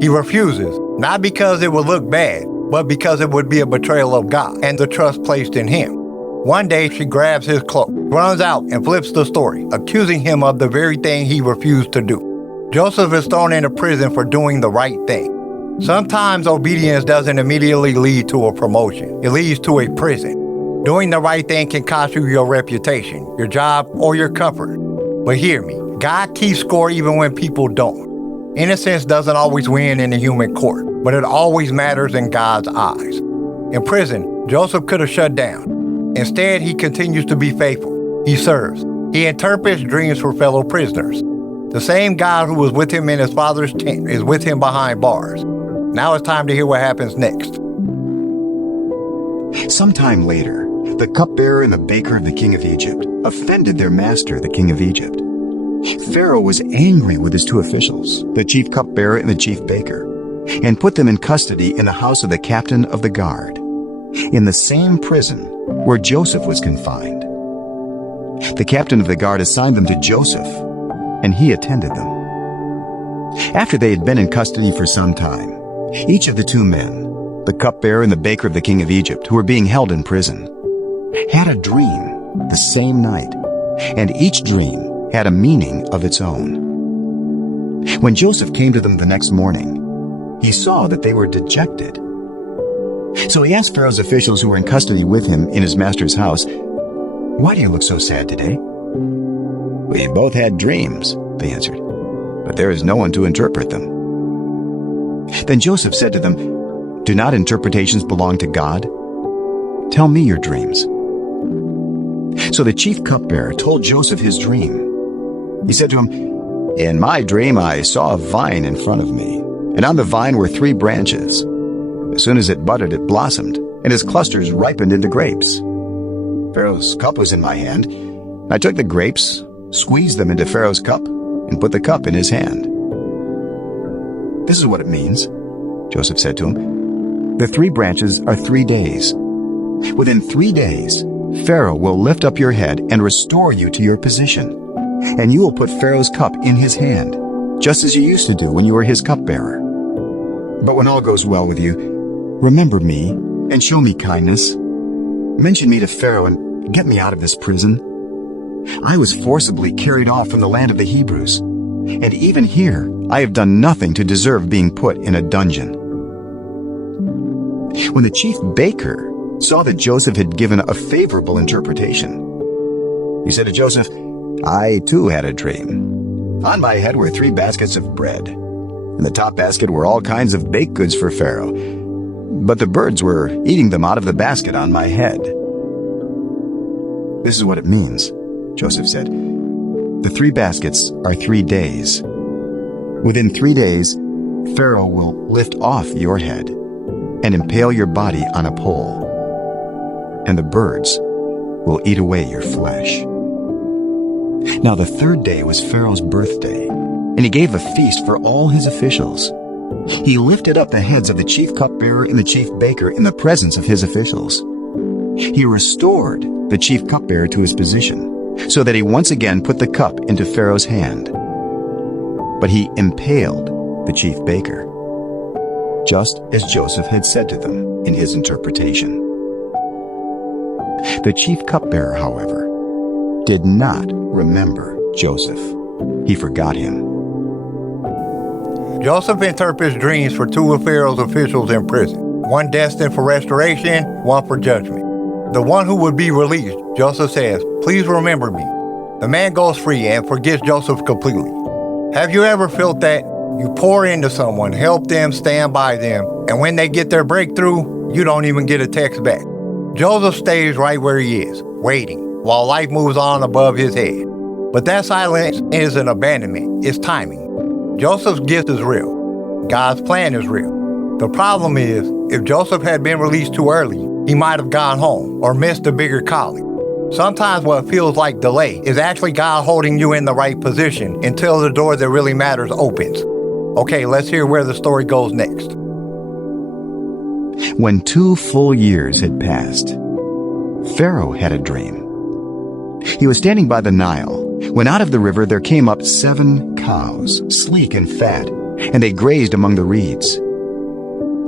He refuses, not because it would look bad, but because it would be a betrayal of God and the trust placed in him. One day she grabs his cloak, runs out, and flips the story, accusing him of the very thing he refused to do. Joseph is thrown into prison for doing the right thing. Sometimes obedience doesn't immediately lead to a promotion. It leads to a prison. Doing the right thing can cost you your reputation, your job, or your comfort. But hear me, God keeps score even when people don't. Innocence doesn't always win in the human court, but it always matters in God's eyes. In prison, Joseph could have shut down. Instead, he continues to be faithful. He serves. He interprets dreams for fellow prisoners. The same God who was with him in his father's tent is with him behind bars. Now it's time to hear what happens next. Sometime later, the cupbearer and the baker of the king of Egypt offended their master, the king of Egypt. Pharaoh was angry with his two officials, the chief cupbearer and the chief baker, and put them in custody in the house of the captain of the guard, in the same prison where Joseph was confined. The captain of the guard assigned them to Joseph, and he attended them. After they had been in custody for some time, each of the two men, the cupbearer and the baker of the king of Egypt, who were being held in prison, had a dream the same night, and each dream had a meaning of its own. When Joseph came to them the next morning, he saw that they were dejected. So he asked Pharaoh's officials who were in custody with him in his master's house, "Why do you look so sad today?" "We both had dreams," they answered, "but there is no one to interpret them." Then Joseph said to them, "Do not interpretations belong to God? Tell me your dreams." So the chief cupbearer told Joseph his dream. He said to him, "In my dream I saw a vine in front of me, and on the vine were 3 branches. As soon as it budded, it blossomed, and its clusters ripened into grapes. Pharaoh's cup was in my hand. I took the grapes, squeezed them into Pharaoh's cup, and put the cup in his hand." "This is what it means," Joseph said to him. "The 3 branches are 3 days. Within 3 days, Pharaoh will lift up your head and restore you to your position, and you will put Pharaoh's cup in his hand, just as you used to do when you were his cupbearer. But when all goes well with you, remember me and show me kindness. Mention me to Pharaoh and get me out of this prison. I was forcibly carried off from the land of the Hebrews, and even here I have done nothing to deserve being put in a dungeon." When the chief baker saw that Joseph had given a favorable interpretation, he said to Joseph, "I too had a dream. On my head were 3 baskets of bread. In the top basket were all kinds of baked goods for Pharaoh, but the birds were eating them out of the basket on my head." "This is what it means," Joseph said. "The 3 baskets are 3 days. Within 3 days, Pharaoh will lift off your head and impale your body on a pole, and the birds will eat away your flesh." Now the 3rd day was Pharaoh's birthday, and he gave a feast for all his officials. He lifted up the heads of the chief cupbearer and the chief baker in the presence of his officials. He restored the chief cupbearer to his position, so that he once again put the cup into Pharaoh's hand. But he impaled the chief baker, just as Joseph had said to them in his interpretation. The chief cupbearer, however, did not remember Joseph. He forgot him. Joseph interprets dreams for 2 of Pharaoh's officials in prison, one destined for restoration, one for judgment. The one who would be released, Joseph says, "Please remember me." The man goes free and forgets Joseph completely. Have you ever felt that? You pour into someone, help them, stand by them, and when they get their breakthrough, you don't even get a text back. Joseph stays right where he is, waiting, while life moves on above his head. But that silence isn't abandonment, it's timing. Joseph's gift is real. God's plan is real. The problem is, if Joseph had been released too early, he might have gone home or missed a bigger calling. Sometimes what feels like delay is actually God holding you in the right position until the door that really matters opens. Okay, let's hear where the story goes next. When 2 full years had passed, Pharaoh had a dream. He was standing by the Nile when out of the river there came up 7 cows, sleek and fat, and they grazed among the reeds.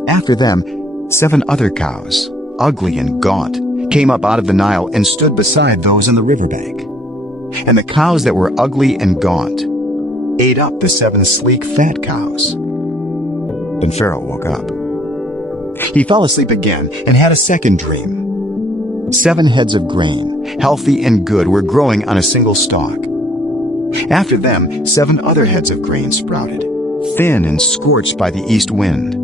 After them, 7 other cows, ugly and gaunt, came up out of the Nile and stood beside those in the riverbank. And the cows that were ugly and gaunt ate up the 7 sleek fat cows. Then Pharaoh woke up. He fell asleep again and had a second dream. 7 heads of grain, healthy and good, were growing on a single stalk. After them, 7 other heads of grain sprouted, thin and scorched by the east wind.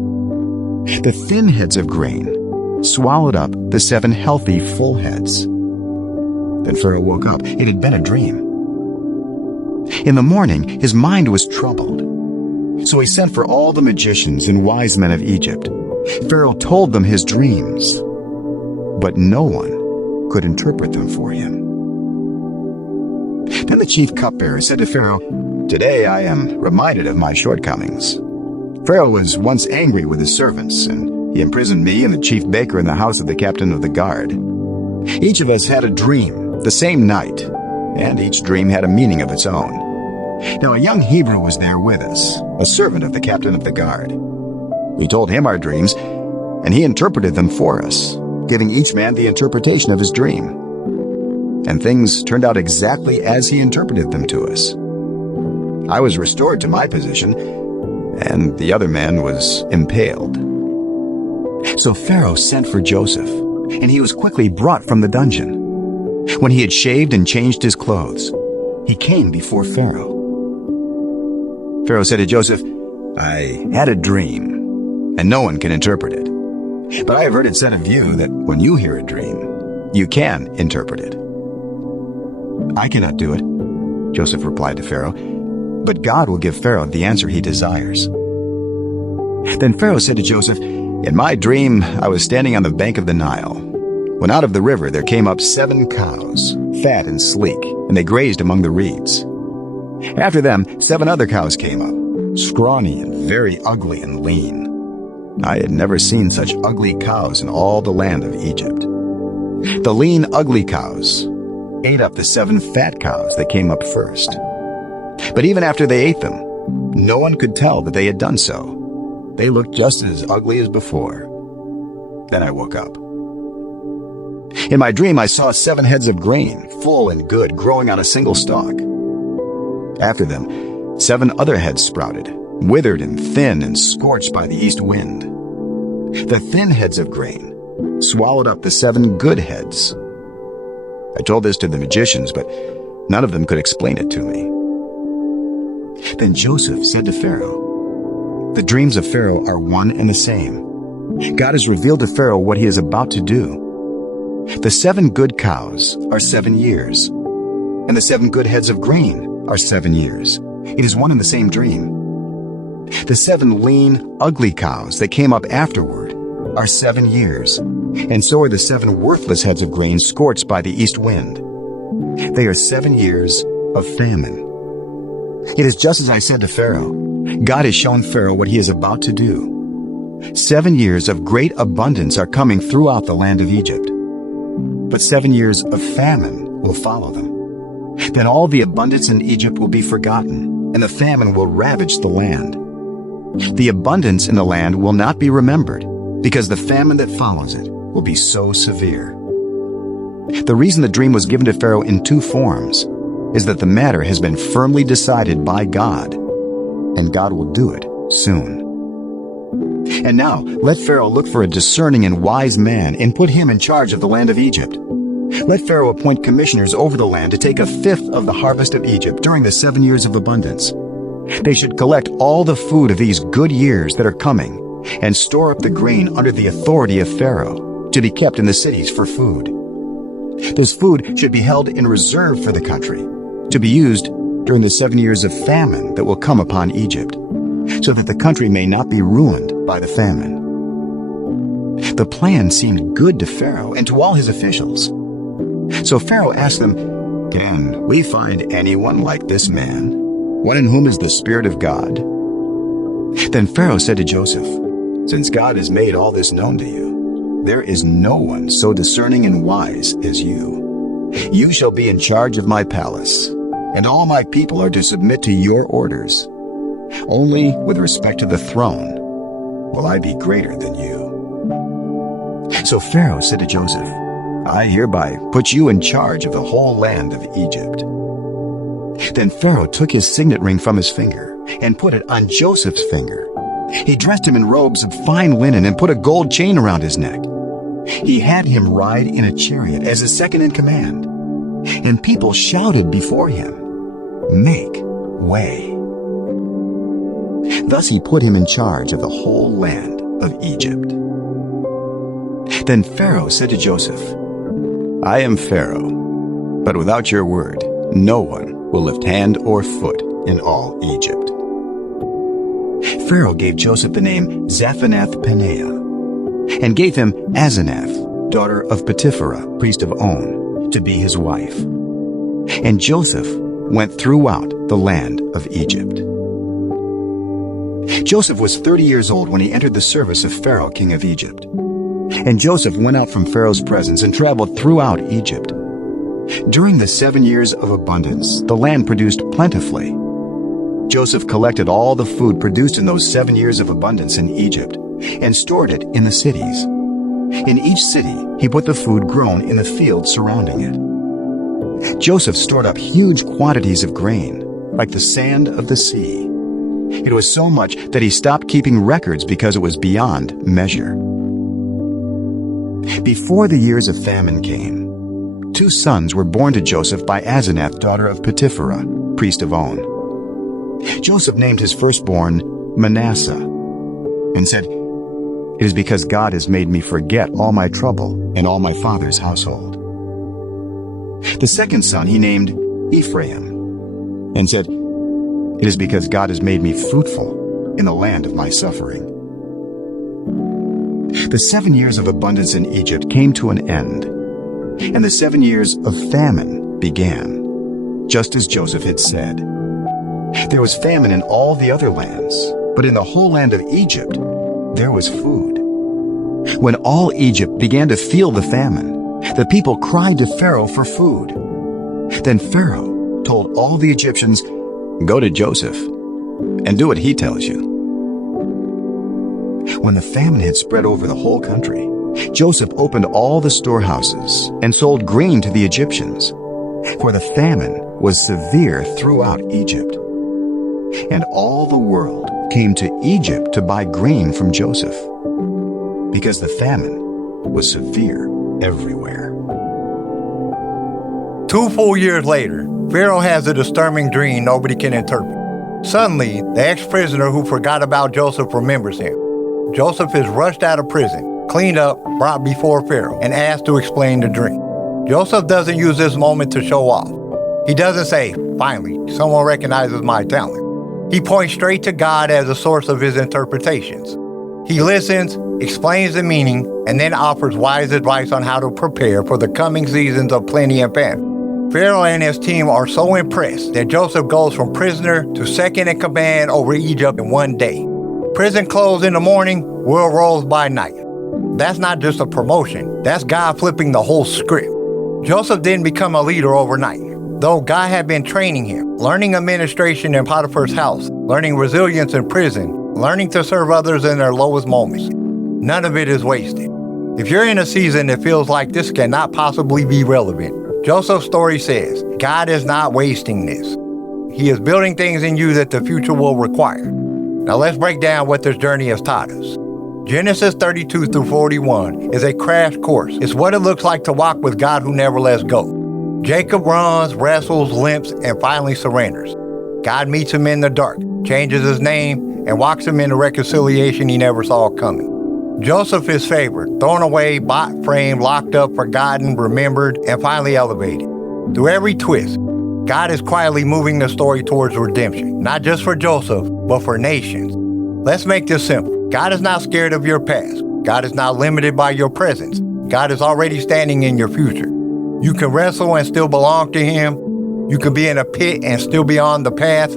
The thin heads of grain swallowed up the 7 healthy full heads. Then Pharaoh woke up. It had been a dream. In the morning, his mind was troubled. So he sent for all the magicians and wise men of Egypt. Pharaoh told them his dreams, but no one could interpret them for him. Then the chief cupbearer said to Pharaoh, "Today I am reminded of my shortcomings. Pharaoh was once angry with his servants, and he imprisoned me and the chief baker in the house of the captain of the guard. Each of us had a dream the same night, and each dream had a meaning of its own. Now a young Hebrew was there with us, a servant of the captain of the guard. We told him our dreams, and he interpreted them for us, giving each man the interpretation of his dream. And things turned out exactly as he interpreted them to us. I was restored to my position, and the other man was impaled." So Pharaoh sent for Joseph, and he was quickly brought from the dungeon. When he had shaved and changed his clothes, he came before Pharaoh. Pharaoh said to Joseph, "I had a dream, and no one can interpret it. But I have heard it said of you that when you hear a dream, you can interpret it." "I cannot do it," Joseph replied to Pharaoh, "but God will give Pharaoh the answer he desires." Then Pharaoh said to Joseph, "In my dream, I was standing on the bank of the Nile, when out of the river there came up 7 cows, fat and sleek, and they grazed among the reeds. After them, 7 other cows came up, scrawny and very ugly and lean. I had never seen such ugly cows in all the land of Egypt. The lean, ugly cows ate up the 7 fat cows that came up first. But even after they ate them, no one could tell that they had done so. They looked just as ugly as before. Then I woke up. In my dream, I saw 7 heads of grain, full and good, growing on a single stalk. After them, 7 other heads sprouted, withered and thin and scorched by the east wind. The thin heads of grain swallowed up the 7 good heads. I told this to the magicians, but none of them could explain it to me." Then Joseph said to Pharaoh, "The dreams of Pharaoh are one and the same. God has revealed to Pharaoh what he is about to do. The 7 good cows are 7 years, and the 7 good heads of grain are 7 years. It is one and the same dream. The 7 lean, ugly cows that came up afterward are 7 years, and so are the 7 worthless heads of grain scorched by the east wind. They are 7 years of famine. It is just as I said to Pharaoh. God has shown Pharaoh what he is about to do. 7 years of great abundance are coming throughout the land of Egypt. But 7 years of famine will follow them. Then all the abundance in Egypt will be forgotten, and the famine will ravage the land. The abundance in the land will not be remembered, because the famine that follows it will be so severe. The reason the dream was given to Pharaoh in 2 forms is that the matter has been firmly decided by God, and God will do it soon. And now, let Pharaoh look for a discerning and wise man and put him in charge of the land of Egypt. Let Pharaoh appoint commissioners over the land to take 1/5 of the harvest of Egypt during the 7 years of abundance. They should collect all the food of these good years that are coming and store up the grain under the authority of Pharaoh to be kept in the cities for food. This food should be held in reserve for the country to be used during the 7 years of famine that will come upon Egypt, so that the country may not be ruined by the famine. The plan seemed good to Pharaoh and to all his officials. So Pharaoh asked them, "Can we find anyone like this man, one in whom is the Spirit of God?" Then Pharaoh said to Joseph, "Since God has made all this known to you, there is no one so discerning and wise as you. You shall be in charge of my palace, and all my people are to submit to your orders. Only with respect to the throne will I be greater than you." So Pharaoh said to Joseph, "I hereby put you in charge of the whole land of Egypt." Then Pharaoh took his signet ring from his finger and put it on Joseph's finger. He dressed him in robes of fine linen and put a gold chain around his neck. He had him ride in a chariot as his second in command, and people shouted before him, "Make way." Thus he put him in charge of the whole land of Egypt. Then Pharaoh said to Joseph, "I am Pharaoh, but without your word, no one will lift hand or foot in all Egypt." Pharaoh gave Joseph the name Zaphenath-Paneah, and gave him Asenath, daughter of Potipherah, priest of On, to be his wife. And Joseph went throughout the land of Egypt. Joseph was 30 years old when he entered the service of Pharaoh, king of Egypt. And Joseph went out from Pharaoh's presence and traveled throughout Egypt. During the 7 years of abundance, the land produced plentifully. Joseph collected all the food produced in those 7 years of abundance in Egypt and stored it in the cities. In each city, he put the food grown in the fields surrounding it. Joseph stored up huge quantities of grain, like the sand of the sea. It was so much that he stopped keeping records because it was beyond measure. Before the years of famine came, 2 sons were born to Joseph by Asenath, daughter of Potipherah, priest of On. Joseph named his firstborn Manasseh, and said, "It is because God has made me forget all my trouble and all my father's household." The second son he named Ephraim, and said, "It is because God has made me fruitful in the land of my suffering." The 7 years of abundance in Egypt came to an end, and the 7 years of famine began, just as Joseph had said. There was famine in all the other lands, but in the whole land of Egypt there was food. When all Egypt began to feel the famine, the people cried to Pharaoh for food. Then Pharaoh told all the Egyptians, "Go to Joseph and do what he tells you." When the famine had spread over the whole country, Joseph opened all the storehouses and sold grain to the Egyptians, for the famine was severe throughout Egypt. And all the world came to Egypt to buy grain from Joseph, because the famine was severe everywhere. 2 full years later, Pharaoh has a disturbing dream nobody can interpret. Suddenly, the ex-prisoner who forgot about Joseph remembers him. Joseph is rushed out of prison, cleaned up, brought before Pharaoh, and asked to explain the dream. Joseph doesn't use this moment to show off. He doesn't say, "Finally, someone recognizes my talent." He points straight to God as the source of his interpretations. He listens, explains the meaning, and then offers wise advice on how to prepare for the coming seasons of plenty and famine. Pharaoh and his team are so impressed that Joseph goes from prisoner to second in command over Egypt in 1 day. Prison closed in the morning, world rose by night. That's not just a promotion, that's God flipping the whole script. Joseph didn't become a leader overnight. Though God had been training him, learning administration in Potiphar's house, learning resilience in prison, learning to serve others in their lowest moments. None of it is wasted. If you're in a season that feels like this cannot possibly be relevant, Joseph's story says, God is not wasting this. He is building things in you that the future will require. Now let's break down what this journey has taught us. Genesis 32 through 41 is a crash course. It's what it looks like to walk with God who never lets go. Jacob runs, wrestles, limps, and finally surrenders. God meets him in the dark. changes his name, and walks him into reconciliation he never saw coming. Joseph is favored, thrown away, bought, framed, locked up, forgotten, remembered, and finally elevated. Through every twist, God is quietly moving the story towards redemption, not just for Joseph, but for nations. Let's make this simple. God is not scared of your past. God is not limited by your presence. God is already standing in your future. You can wrestle and still belong to Him. You can be in a pit and still be on the path.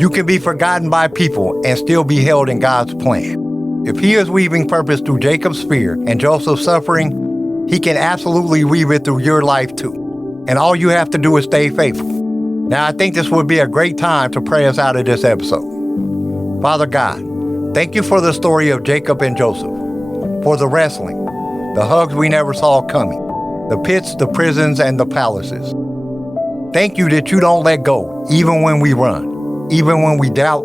You can be forgotten by people and still be held in God's plan. If He is weaving purpose through Jacob's fear and Joseph's suffering, He can absolutely weave it through your life too. And all you have to do is stay faithful. Now, I think this would be a great time to pray us out of this episode. Father God, thank you for the story of Jacob and Joseph, for the wrestling, the hugs we never saw coming, the pits, the prisons, and the palaces. Thank you that you don't let go, even when we run, even when we doubt,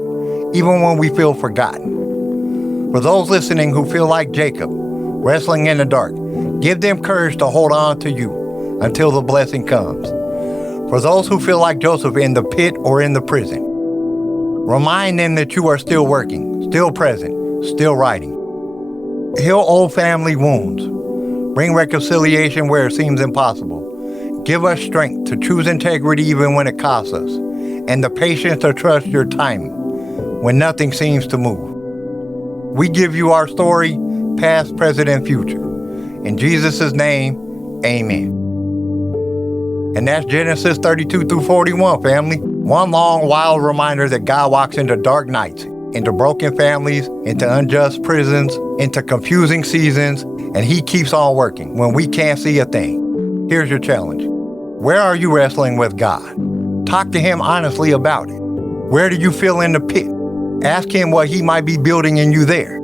even when we feel forgotten. For those listening who feel like Jacob, wrestling in the dark, give them courage to hold on to you until the blessing comes. For those who feel like Joseph in the pit or in the prison, remind them that you are still working, still present, still writing. Heal old family wounds. Bring reconciliation where it seems impossible. Give us strength to choose integrity even when it costs us, and the patience to trust your timing when nothing seems to move. We give you our story, past, present, and future. In Jesus' name, amen. And that's Genesis 32 through 41, family. One long, wild reminder that God walks into dark nights, into broken families, into unjust prisons, into confusing seasons, and He keeps on working when we can't see a thing. Here's your challenge. Where are you wrestling with God? Talk to Him honestly about it. Where do you feel in the pit? Ask Him what He might be building in you there.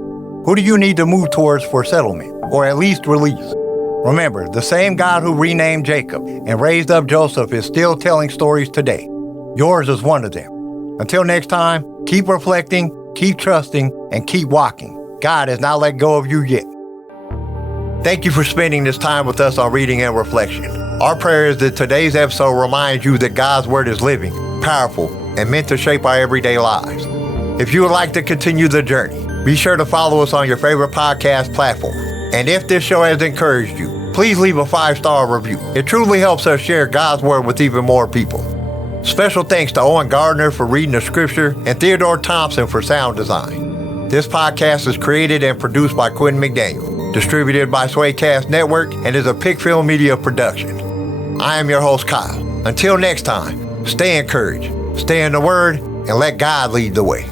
Who do you need to move towards for settlement, or at least release? Remember, the same God who renamed Jacob and raised up Joseph is still telling stories today. Yours is one of them. Until next time, keep reflecting, keep trusting, and keep walking. God has not let go of you yet. Thank you for spending this time with us on Reading and Reflection. Our prayer is that today's episode reminds you that God's Word is living, powerful, and meant to shape our everyday lives. If you would like to continue the journey, be sure to follow us on your favorite podcast platform. And if this show has encouraged you, please leave a 5-star review. It truly helps us share God's Word with even more people. Special thanks to Owen Gardner for reading the scripture and Theodore Thompson for sound design. This podcast is created and produced by Quentin McDaniel, distributed by Swaycast Network, and is a Pickfield Media production. I am your host, Kyle. Until next time, stay encouraged, stay in the Word, and let God lead the way.